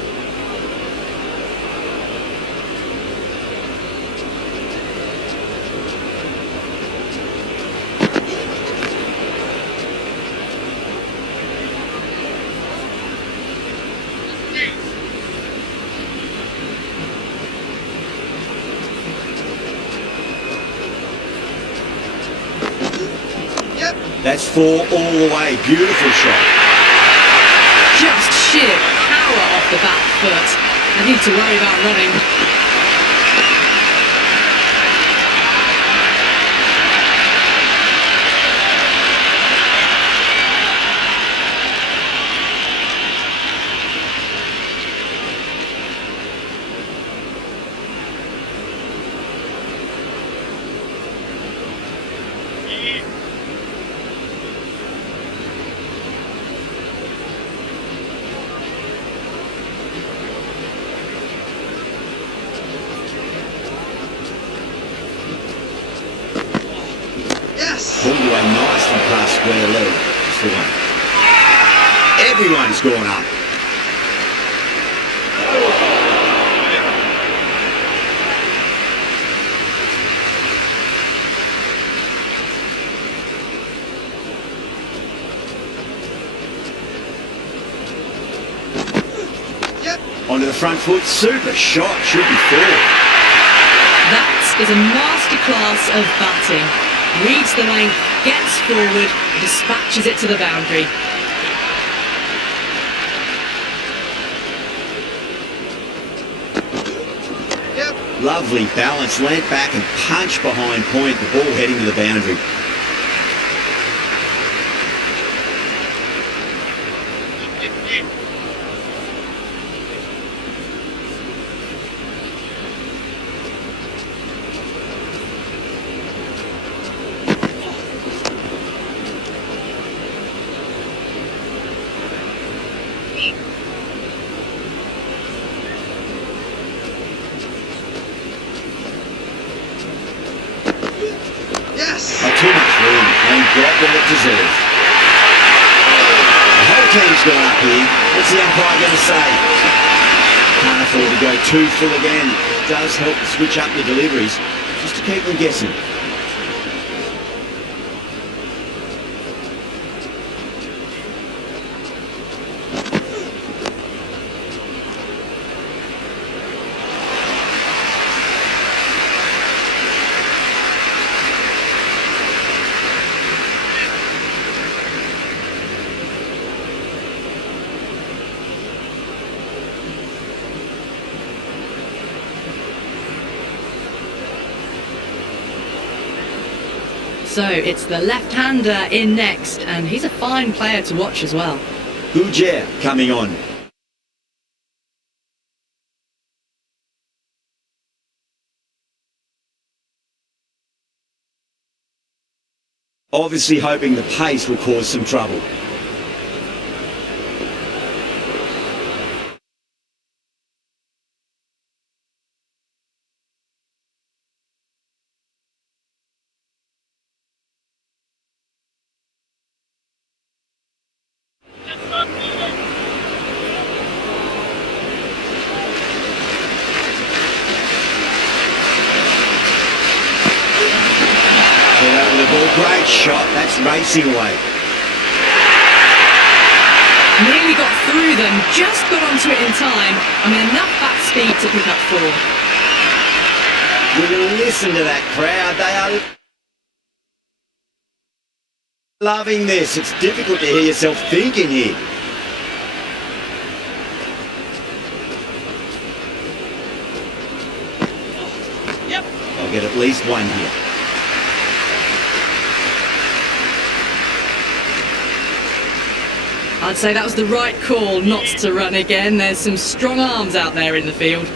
Yep. That's 4 all the way. Beautiful shot. Just sheer power off the back foot. I need to worry about running. Yes. Pulled away nicely past square leg. Just the one. Everyone's gone up. Yep. Onto the front foot. Super shot. Should be 4. That is a masterclass of batting. Reads the length, gets forward, dispatches it to the boundary. Yep. Lovely balance. Leant back and punch behind point. The ball heading to the boundary. Yes. Not too much room and got what it deserved. The whole team's gone up here. What's the umpire going to say? Can't afford to go too full again. It does help to switch up your deliveries just to keep them guessing. So it's the left-hander in next, and he's a fine player to watch as well. Ujair coming on. Obviously hoping the pace will cause some trouble. Great shot, that's racing away. Nearly got through them, just got onto it in time. I mean, enough bat speed to pick up 4. Will you listen to that crowd? They are loving this. It's difficult to hear yourself thinking here. Yep. A They'll get at least one here. I'd say that was the right call not to run again. There's some strong arms out there in the field.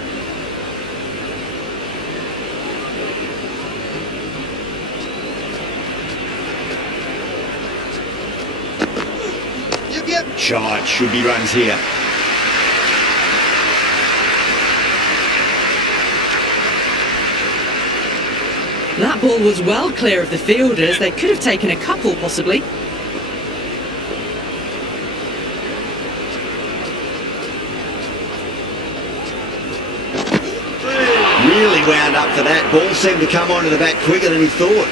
Yep. Shot, should be runs here. That ball was well clear of the fielders. They could have taken a couple, possibly. Really wound up for that. Ball seemed to come onto the bat quicker than he thought.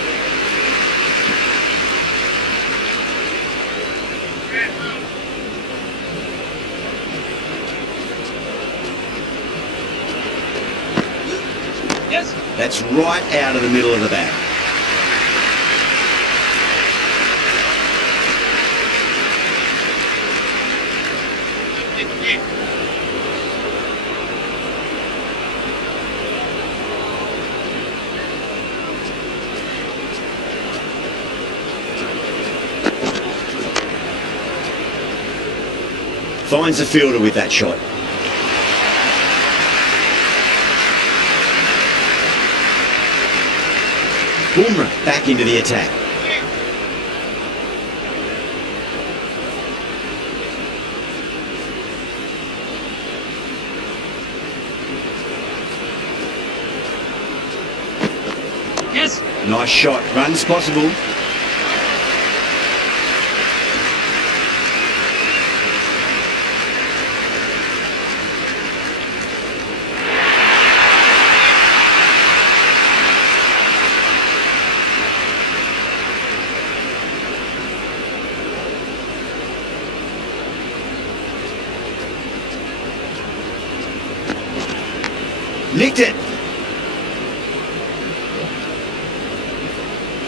Yes. That's right out of the middle of the bat. Finds the fielder with that shot. Boomerang back into the attack. Yes. Nice shot. Runs possible. Nicked it.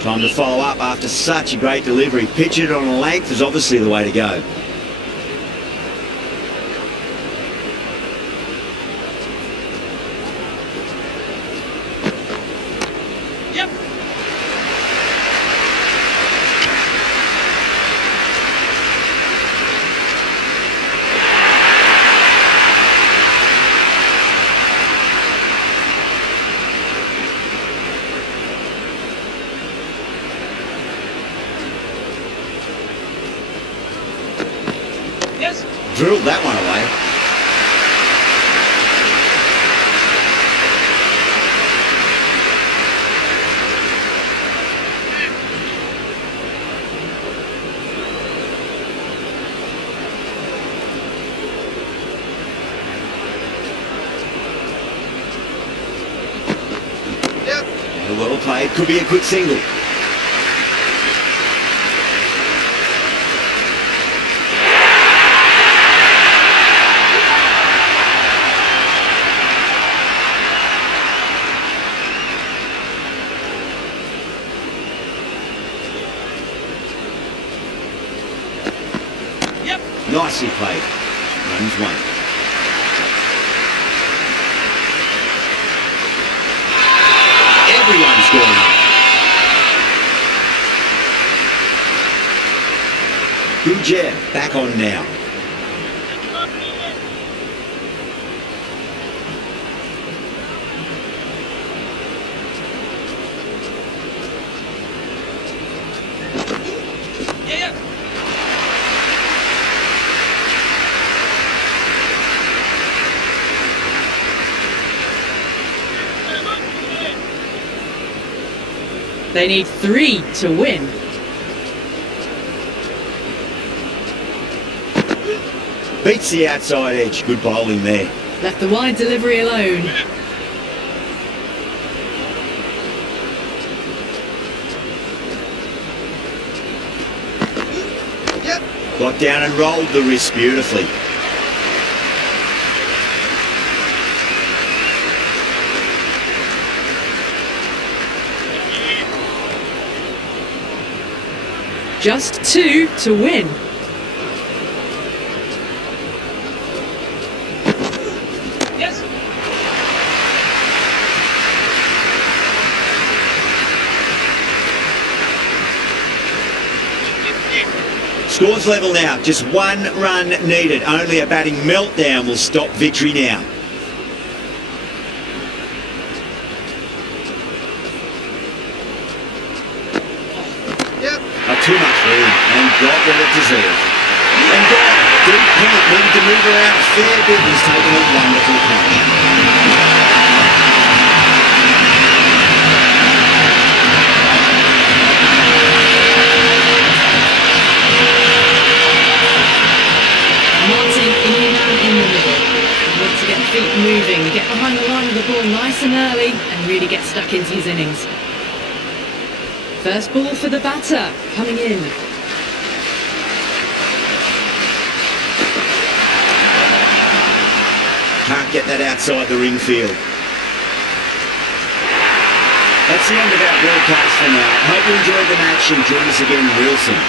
Time to follow up after such a great delivery. Pitch it on a length is obviously the way to go. Yep. Yes. Drilled that one away. Yep. Well played. Could be a quick single. Yep. Nicely played. Runs one. Everyone's going up. Good jab. Back on now. Yeah. They need 3 to win. Beats the outside edge. Good bowling there. Left the wide delivery alone. Yep. Got down and rolled the wrist beautifully. Just 2 to win. Yes. Score's level now, just 1 run needed. Only a batting meltdown will stop victory now. Yep. Too much room and got what it deserved. And got deep point, needed to move around a fair bit. He's taken a wonderful punch. Martin in and in the middle. He wants to get the feet moving, get behind the line of the ball nice and early and really get stuck into his innings. First ball for the batter, coming in. Can't get that outside the ring field. That's the end of our broadcast for now. Hope you enjoyed the match and join us again real soon.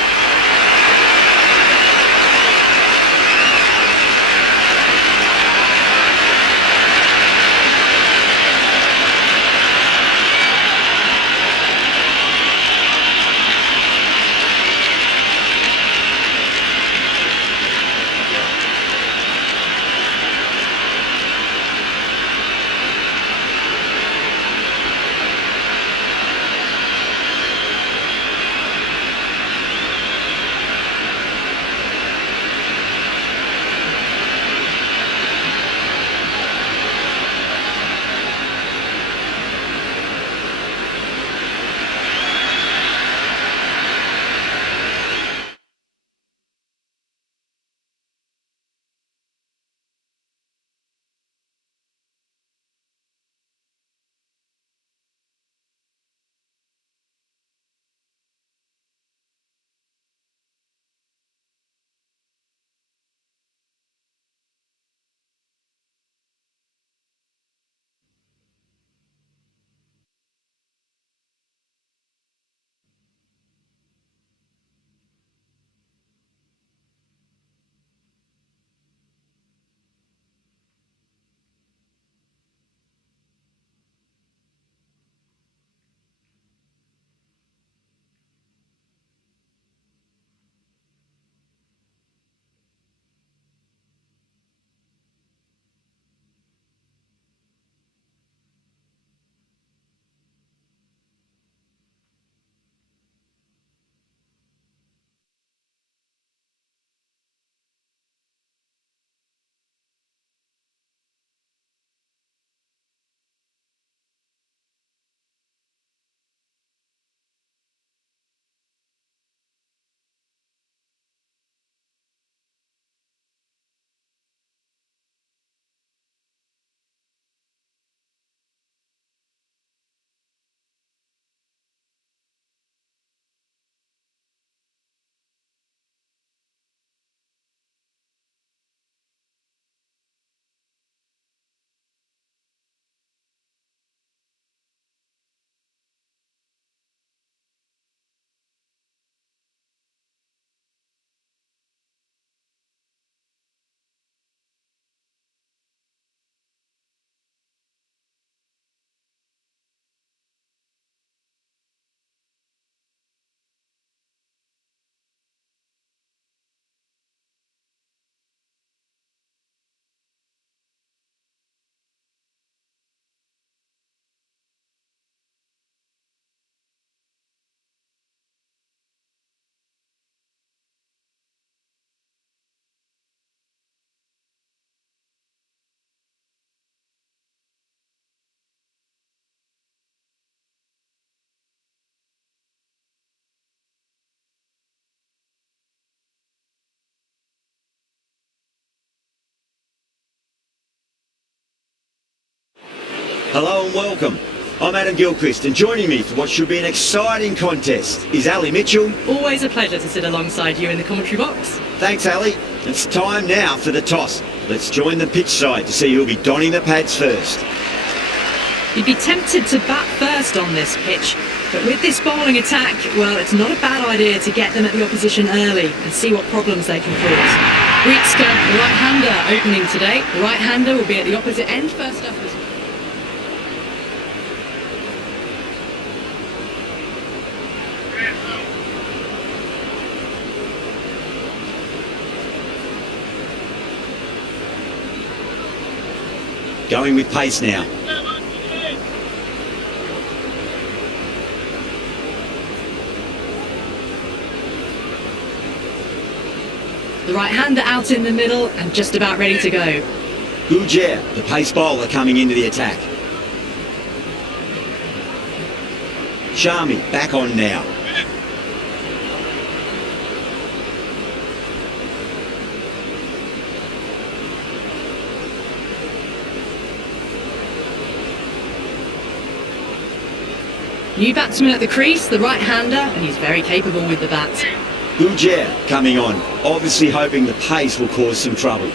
Hello and welcome. I'm Adam Gilchrist, and joining me for what should be an exciting contest is Ali Mitchell. Always a pleasure to sit alongside you in the commentary box. Thanks, Ali. It's time now for the toss. Let's join the pitch side to see who'll be donning the pads first. You'd be tempted to bat first on this pitch, but with this bowling attack, well, it's not a bad idea to get them at the opposition early and see what problems they can cause. Ritzka, the right-hander, opening today. The right-hander will be at the opposite end first up as well. Going with pace now. The right-hander out in the middle and just about ready to go. Gujer, the pace bowler, coming into the attack. Shami back on now. New batsman at the crease, the right-hander, and he's very capable with the bat. Gujer coming on, obviously hoping the pace will cause some trouble.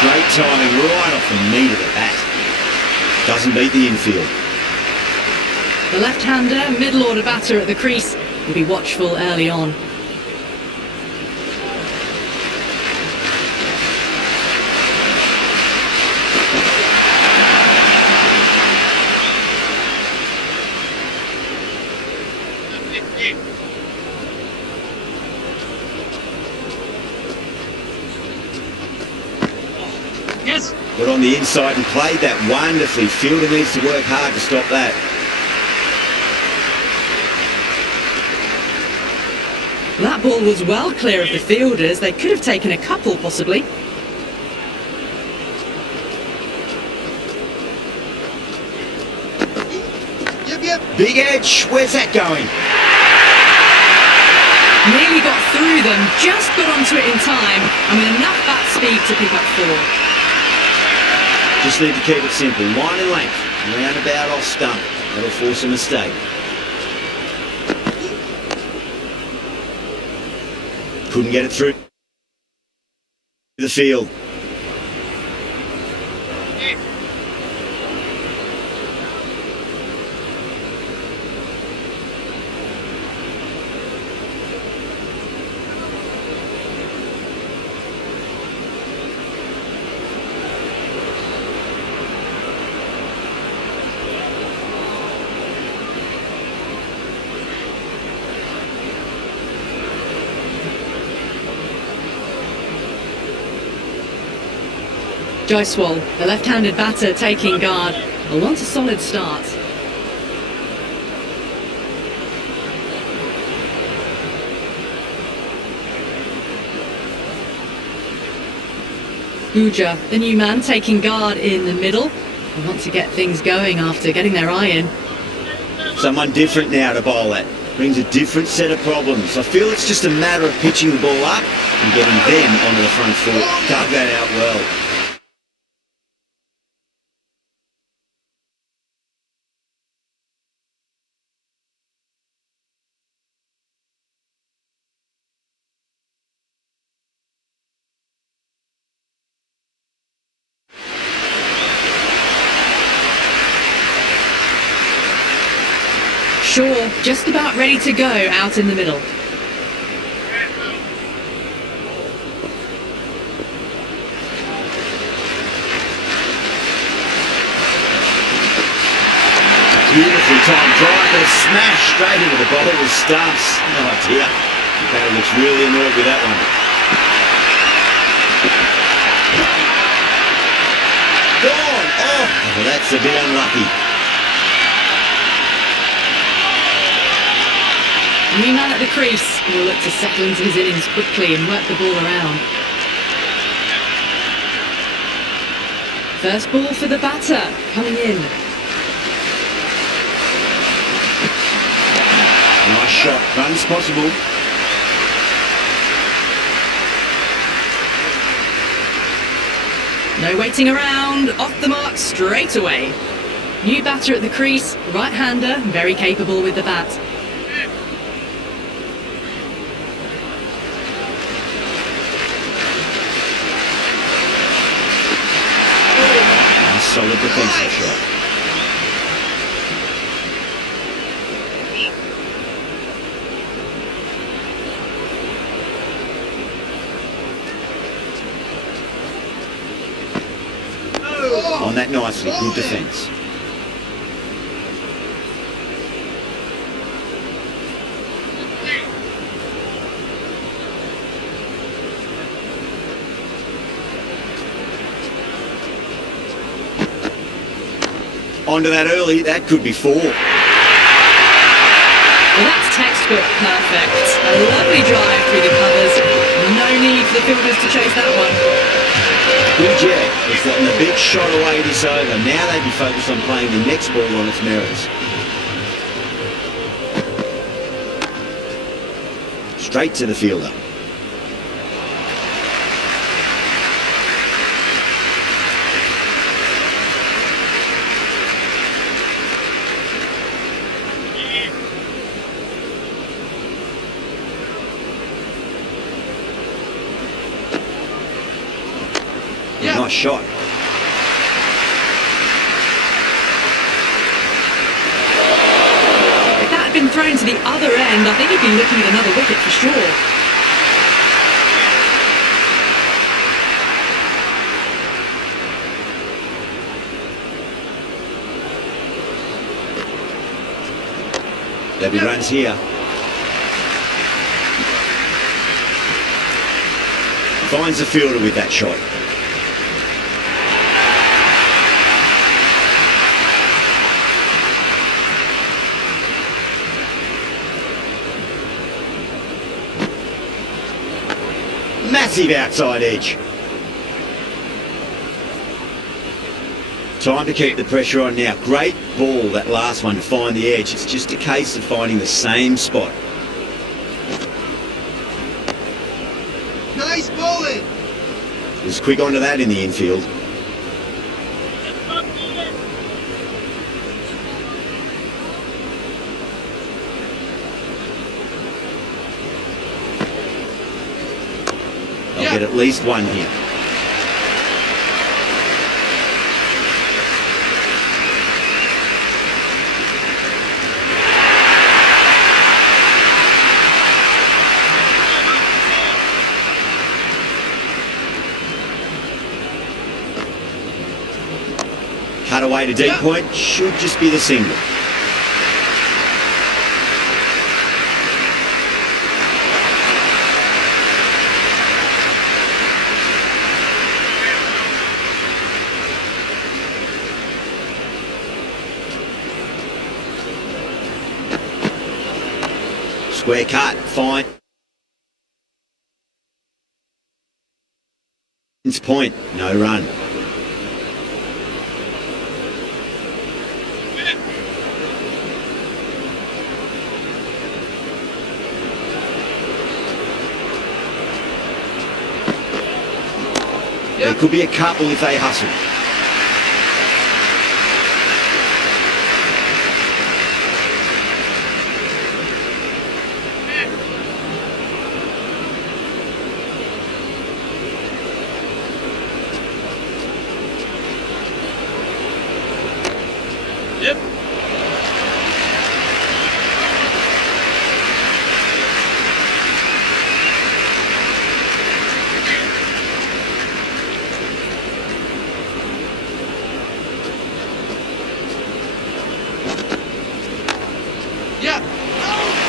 Great timing right off the meat of the bat. Doesn't beat the infield. The left-hander, middle-order batter at the crease, will be watchful early on. Yes. Got on the inside and played that wonderfully. Fielder needs to work hard to stop that. That ball was well clear of the fielders. They could have taken a couple, possibly. Yep. Big edge, where's that going? Nearly got through them, just got onto it in time, and with enough bat speed to pick up 4. Just need to keep it simple. Line and length, roundabout off stump. That'll force a mistake. Couldn't get it through the field. Jaiswal, the left-handed batter taking guard, will want a solid start. Gujer, the new man, taking guard in the middle. They want to get things going after getting their eye in. Someone different now to bowl at. Brings a different set of problems. I feel it's just a matter of pitching the ball up and getting them onto the front foot. Dug that out well. Shaw, just about ready to go out in the middle. Beautifully timed drive, but a smash straight into the bowler's stumps. Oh dear, the batter looks really annoyed with that one. Gone! Oh, well, that's a bit unlucky. New man at the crease will look to settle into his innings quickly and work the ball around. First ball for the batter, coming in. Nice shot, runs possible. No waiting around, off the mark straight away. New batter at the crease, right-hander, very capable with the bat. Solid defensive shot. On that nicely, good defence. Onto that early, that could be 4. Well, that's textbook perfect. A lovely drive through the covers. No need for the fielders to chase that one. Good jet. He's gotten a big shot away this over. Now they'd be focused on playing the next ball on its merits. Straight to the fielder. Nice shot. If that had been thrown to the other end, I think he'd be looking at another wicket for sure. There'll be runs here. Finds the fielder with that shot. Massive outside edge. Time to keep the pressure on now. Great ball, that last one, to find the edge. It's just a case of finding the same spot. Nice bowling. Was quick onto that in the infield. I'll get at least one here. Cut away to deep point, should just be the single. Square cut, fine. Point, no run. There could be a couple if they hustle.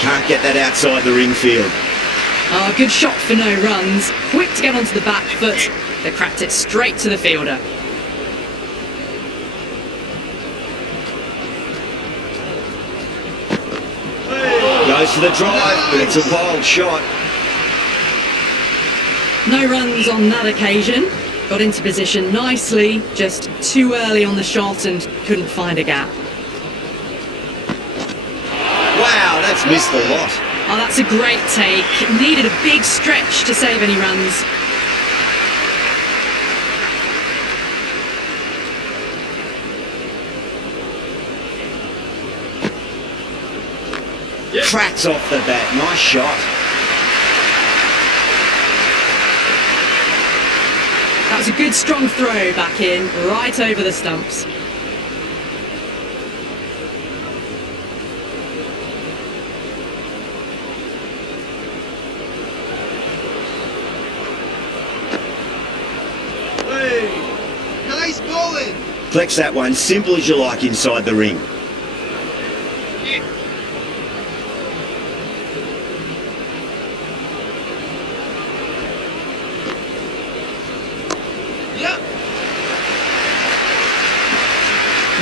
Can't get that outside the ring field. Oh, good shot for no runs. Quick to get onto the back foot. They cracked it straight to the fielder. Goes for the drive, but it's a wild shot. No runs on that occasion. Got into position nicely, just too early on the shot and couldn't find a gap. Wow, that's missed a lot. Oh, that's a great take. Needed a big stretch to save any runs. Cracks off the bat, nice shot. That was a good strong throw back in, right over the stumps. Nice bowling. Flex that one, simple as you like inside the ring. Yep.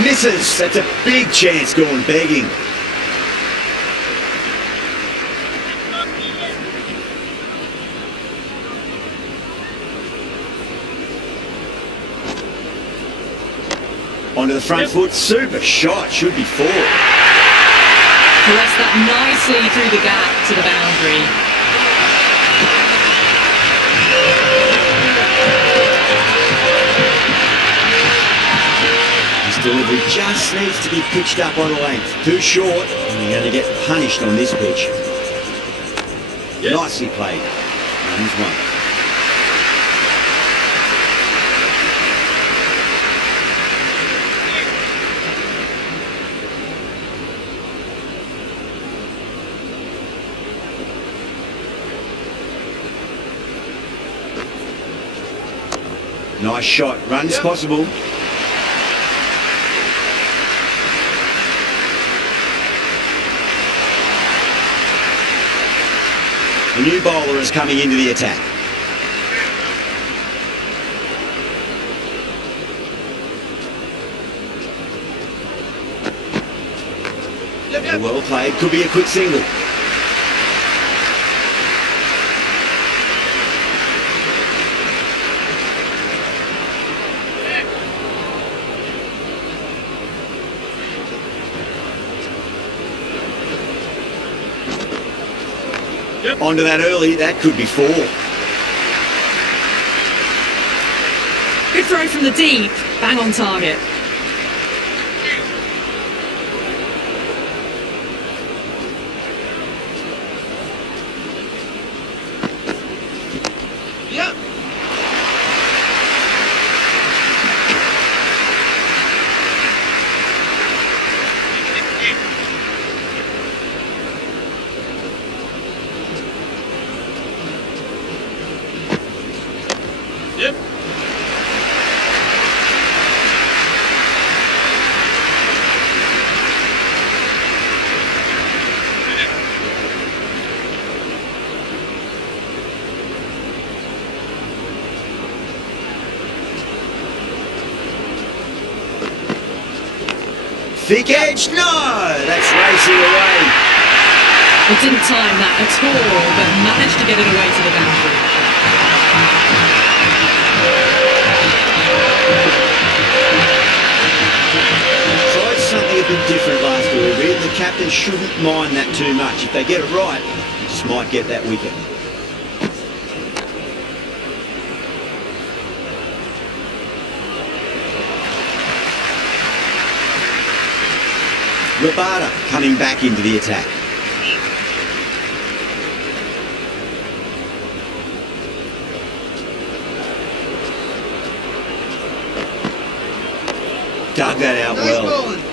Misses. That's a big chance going begging. Onto the front foot, super shot, should be four. Press that nicely through the gap to the boundary. His delivery just needs to be pitched up on length. Too short, and you're going to get punished on this pitch. Nicely played. Runs one. Nice shot. Runs possible. A new bowler is coming into the attack. Well played. Could be a quick single. Onto that early, that could be four. Good throw from the deep, bang on target. Yep. Yep. Thick edge, no! That's racing away. It didn't time that at all, but managed to get it away to the boundary. Tried something a bit different last delivery, and the captain shouldn't mind that too much. If they get it right, just might get that wicket. Rabada coming back into the attack. Dug that out Nice well. bowling.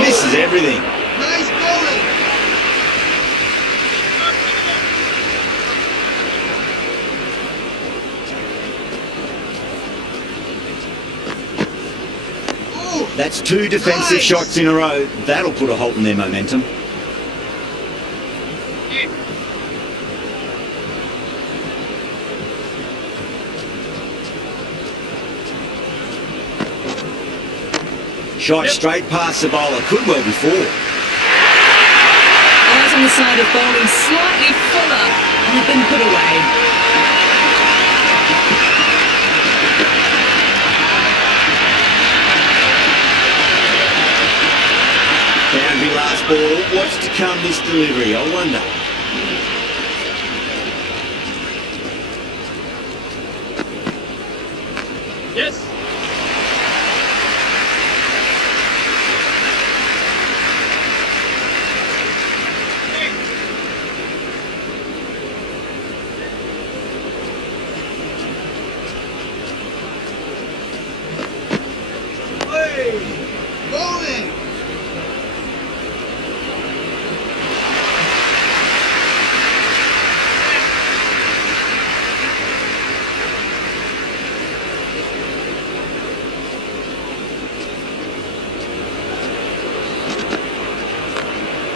Misses everything. Nice bowling. Ooh, That's two defensive Nice. shots in a row. That'll put a halt in their momentum. Shot straight past the bowler. Could well be four. Eyes on the side of bowling slightly fuller and have been put away. Boundary last ball. What's to come this delivery? I wonder. yes. Hey, bowling.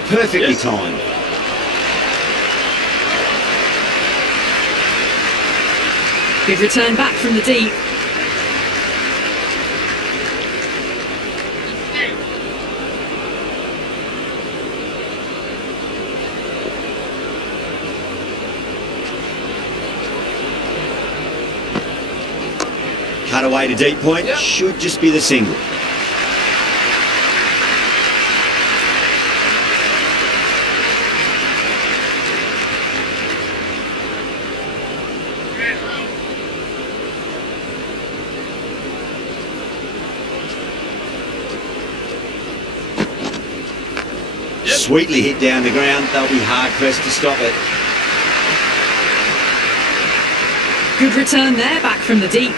Perfectly timed. Good return back from the deep. Cut away to deep point. Should just be the single. Sweetly hit down the ground. They'll be hard pressed to stop it. Good return there back from the deep.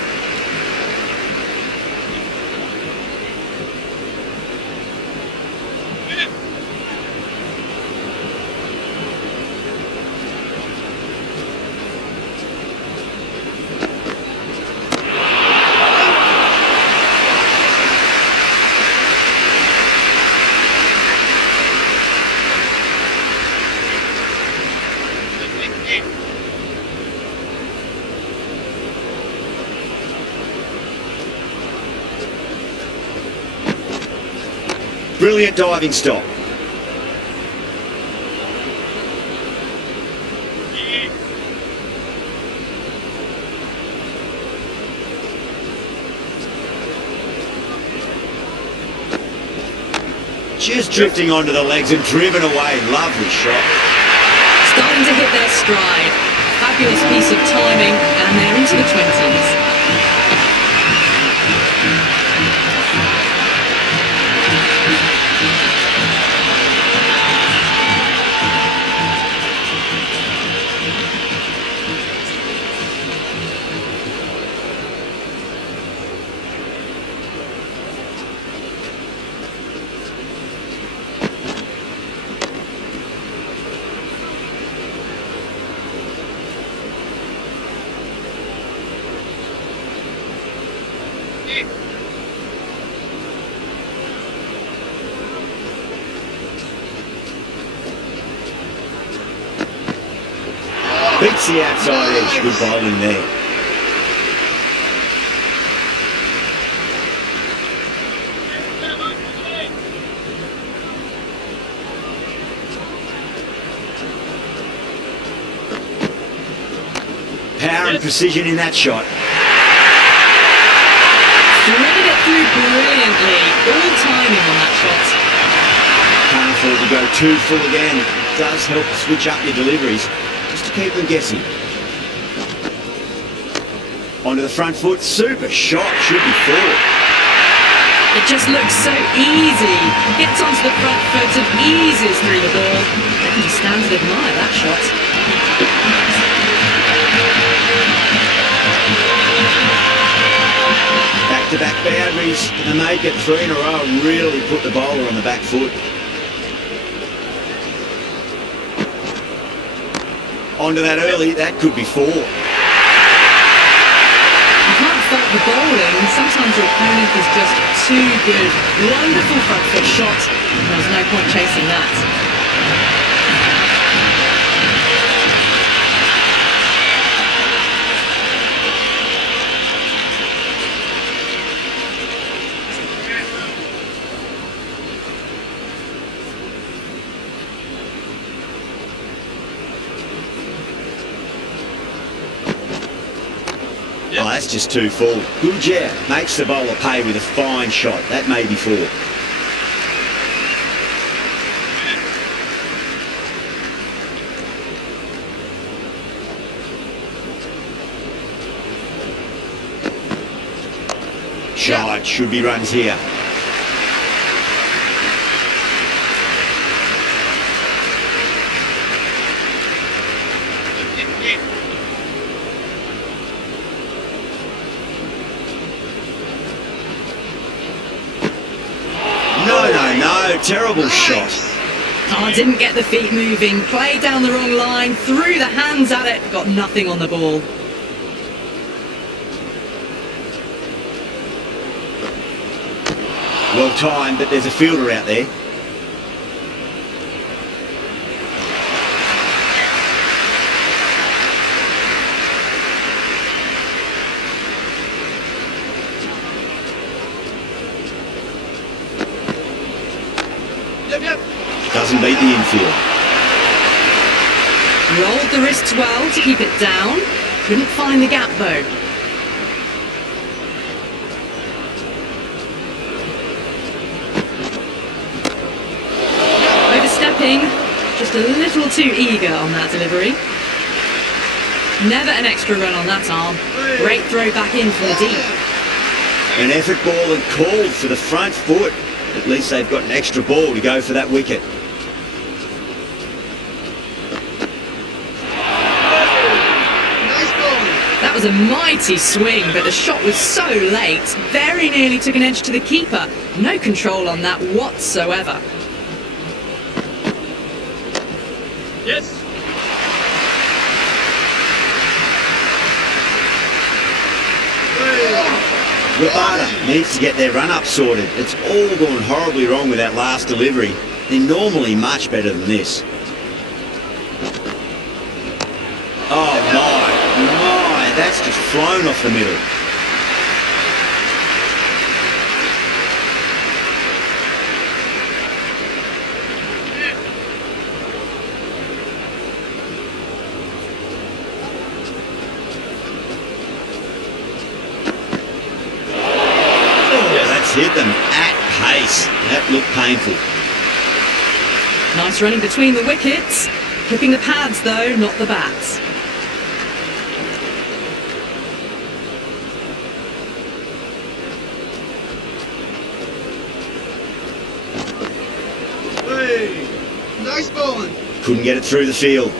Brilliant diving stop. Just drifting onto the legs and driven away. Lovely shot. Starting to hit their stride. Fabulous piece of timing, and they're into the 20s. Beats the outside edge. Good bowling there. Power and precision in that shot. Threaded it through brilliantly. All timing on that shot. Can't afford to go too full again. It does help to switch up your deliveries, just to keep them guessing. Onto the front foot. Super shot. Should be four. It just looks so easy. Gets onto the front foot and eases through the ball. They can just stand and admire that shot. Back-to-back boundaries. They make it three in a row and really put the bowler on the back foot. Onto that early. That could be four. You can't fault the bowling. Sometimes your opponent is just too good. Wonderful front foot shot. There's no point chasing that. Oh, that's just too full. Good jab. Makes the bowler pay with a fine shot. That may be four. Shot. Should be runs here. No, terrible shot. Oh, didn't get the feet moving, played down the wrong line, threw the hands at it, got nothing on the ball. Well timed, but there's a fielder out there. Yep. Doesn't beat the infield. Rolled the wrists well to keep it down. Couldn't find the gap though. Overstepping, just a little too eager on that delivery. Never an extra run on that arm. Great throw back in from the deep. An effort ball and called for the front foot. At least they've got an extra ball to go for that wicket. Nice bowling. That was a mighty swing, but the shot was so late. Very nearly took an edge to the keeper. No control on that whatsoever. Yes. Rabada needs to get their run-up sorted. It's all gone horribly wrong with that last delivery. They're normally much better than this. Oh my, that's just flown off the middle. Hit them at pace. That looked painful. Nice running between the wickets. Clipping the pads though, not the bats. Hey. Nice bowling. Couldn't get it through the field.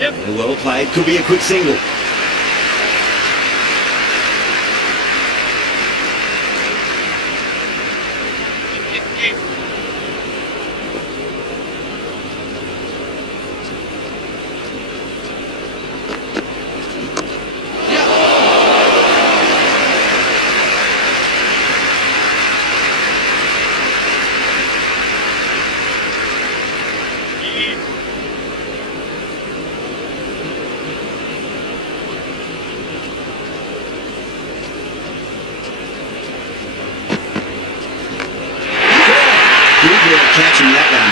Yep. Well played. Could be a quick single. Catching that one.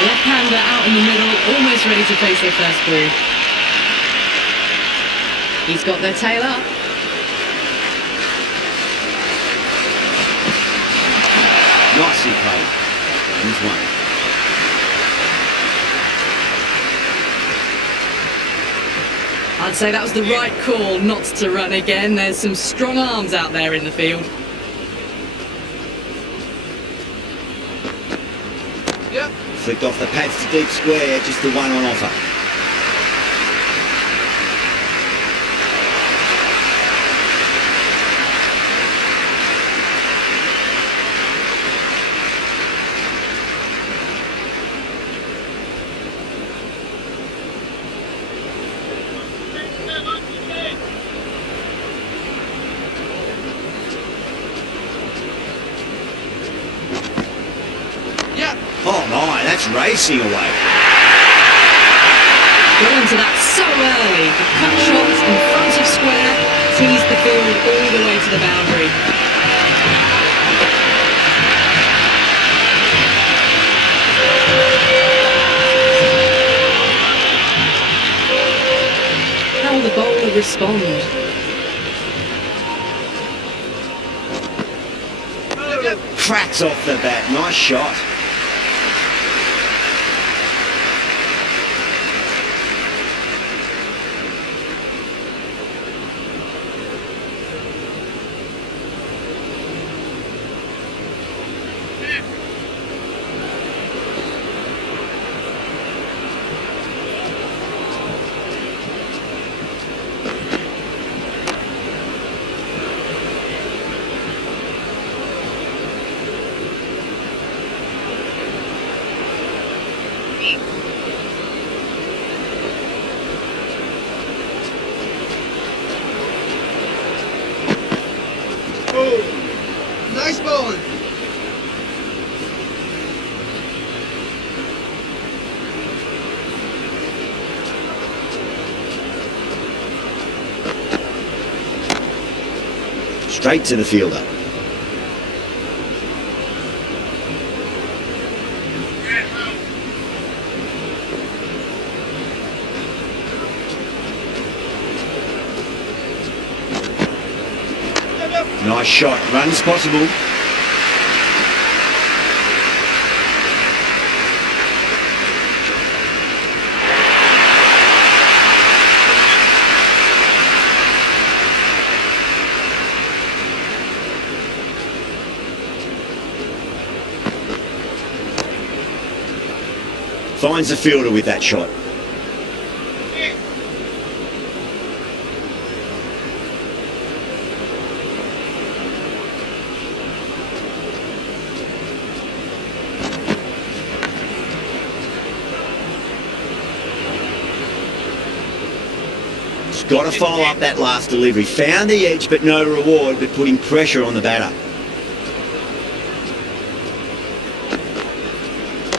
Left-hander out in the middle, almost ready to face their first ball. He's got their tail up. Nicely played. He's one. I'd say that was the right call not to run again. There's some strong arms out there in the field. Yep. Flicked off the pads to deep square, just the one on offer. Oh my, that's racing away. Got onto that so early. The cut shot in front of square teased the field all the way to the boundary. How will the bowler respond? cracks off the bat. Nice shot. Nice bowling. Straight to the fielder. Nice shot. Runs possible. Finds the fielder with that shot. Got to follow up that last delivery. Found the edge, but no reward, but putting pressure on the batter.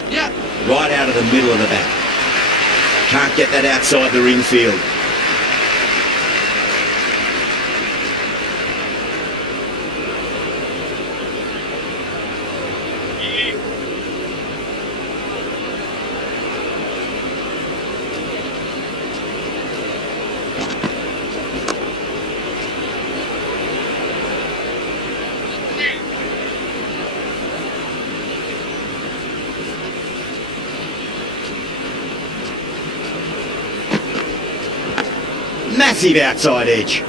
Yeah. Right out of the middle of the bat. Can't get that outside the ring field. Massive outside edge.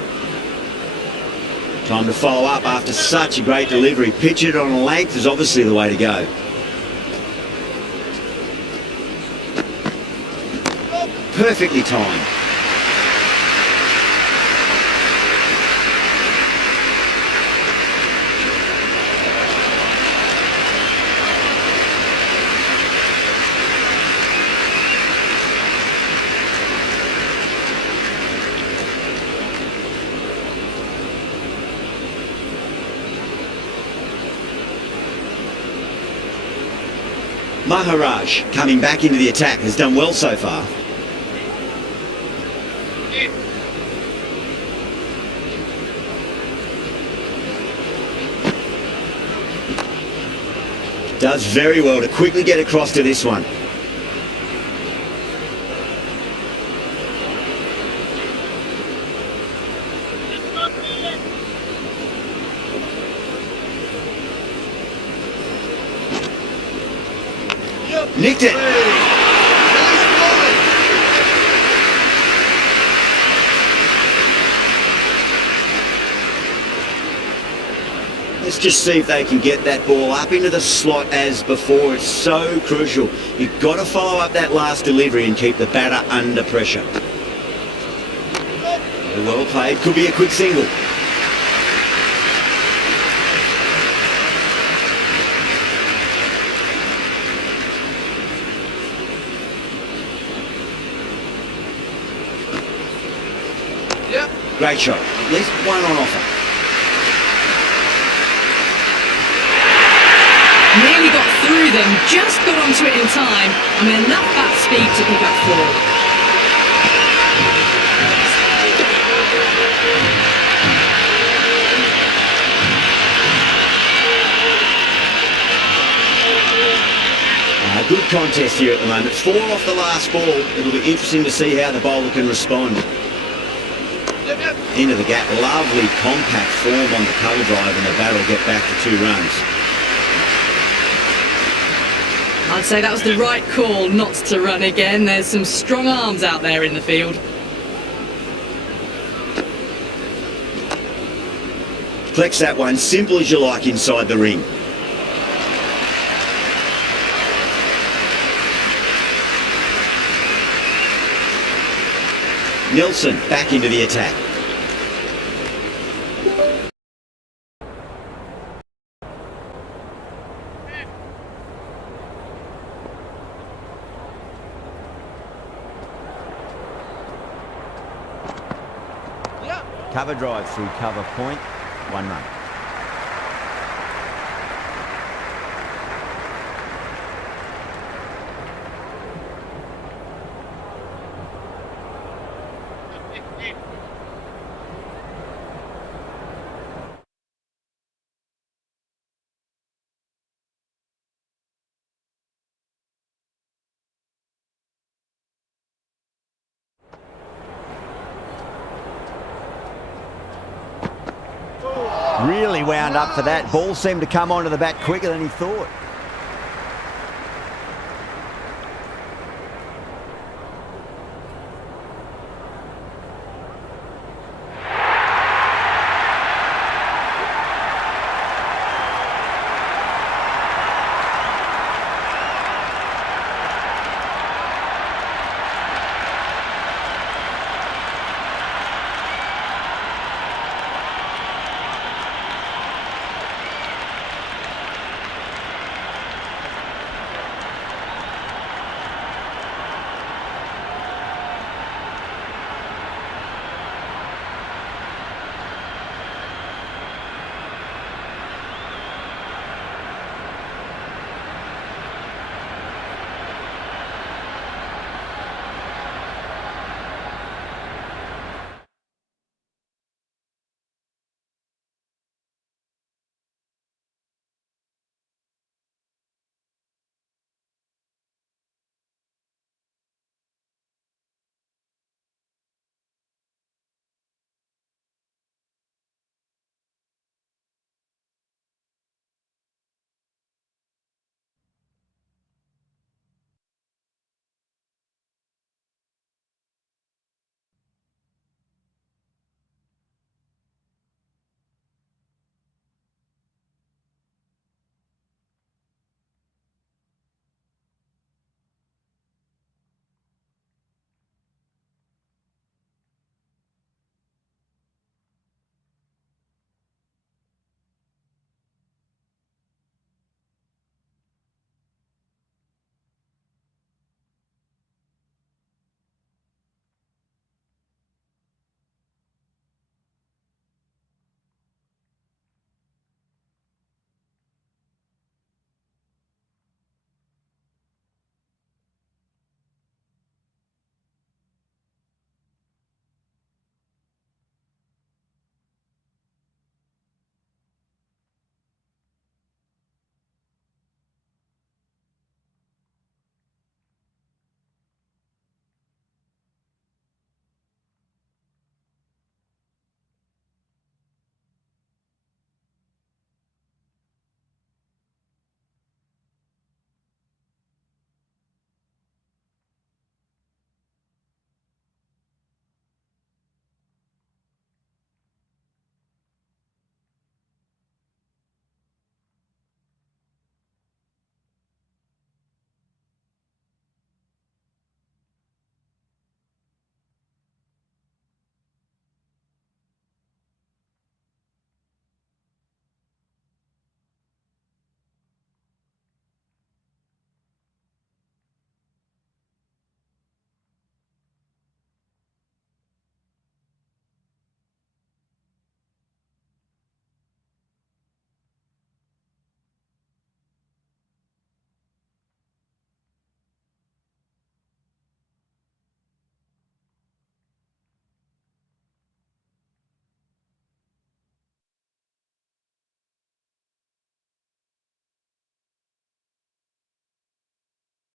Time to follow up after such a great delivery. Pitch it on a length is obviously the way to go. Perfectly timed. Maharaj, coming back into the attack, has done well so far. Does very well to quickly get across to this one. Nicked it. Nice bowling. Let's just see if they can get that ball up into the slot as before. It's so crucial. You've got to follow up that last delivery and keep the batter under pressure. Well played. Could be a quick single. Yeah. Great shot. At least one on offer. Nearly got through them, just got onto it in time. I mean, enough bat speed to pick up 4. Good contest here at the moment. 4 off the last ball. It'll be interesting to see how the bowler can respond. Into the gap. Lovely compact form on the cover drive, and the bat will get back for 2 runs. I'd say that was the right call not to run again. There's some strong arms out there in the field. Flex that one, simple as you like inside the ring. Nelson back into the attack. Yeah. Cover drive through cover point, 1 run. Really wound up for that. Ball seemed to come onto the bat quicker than he thought.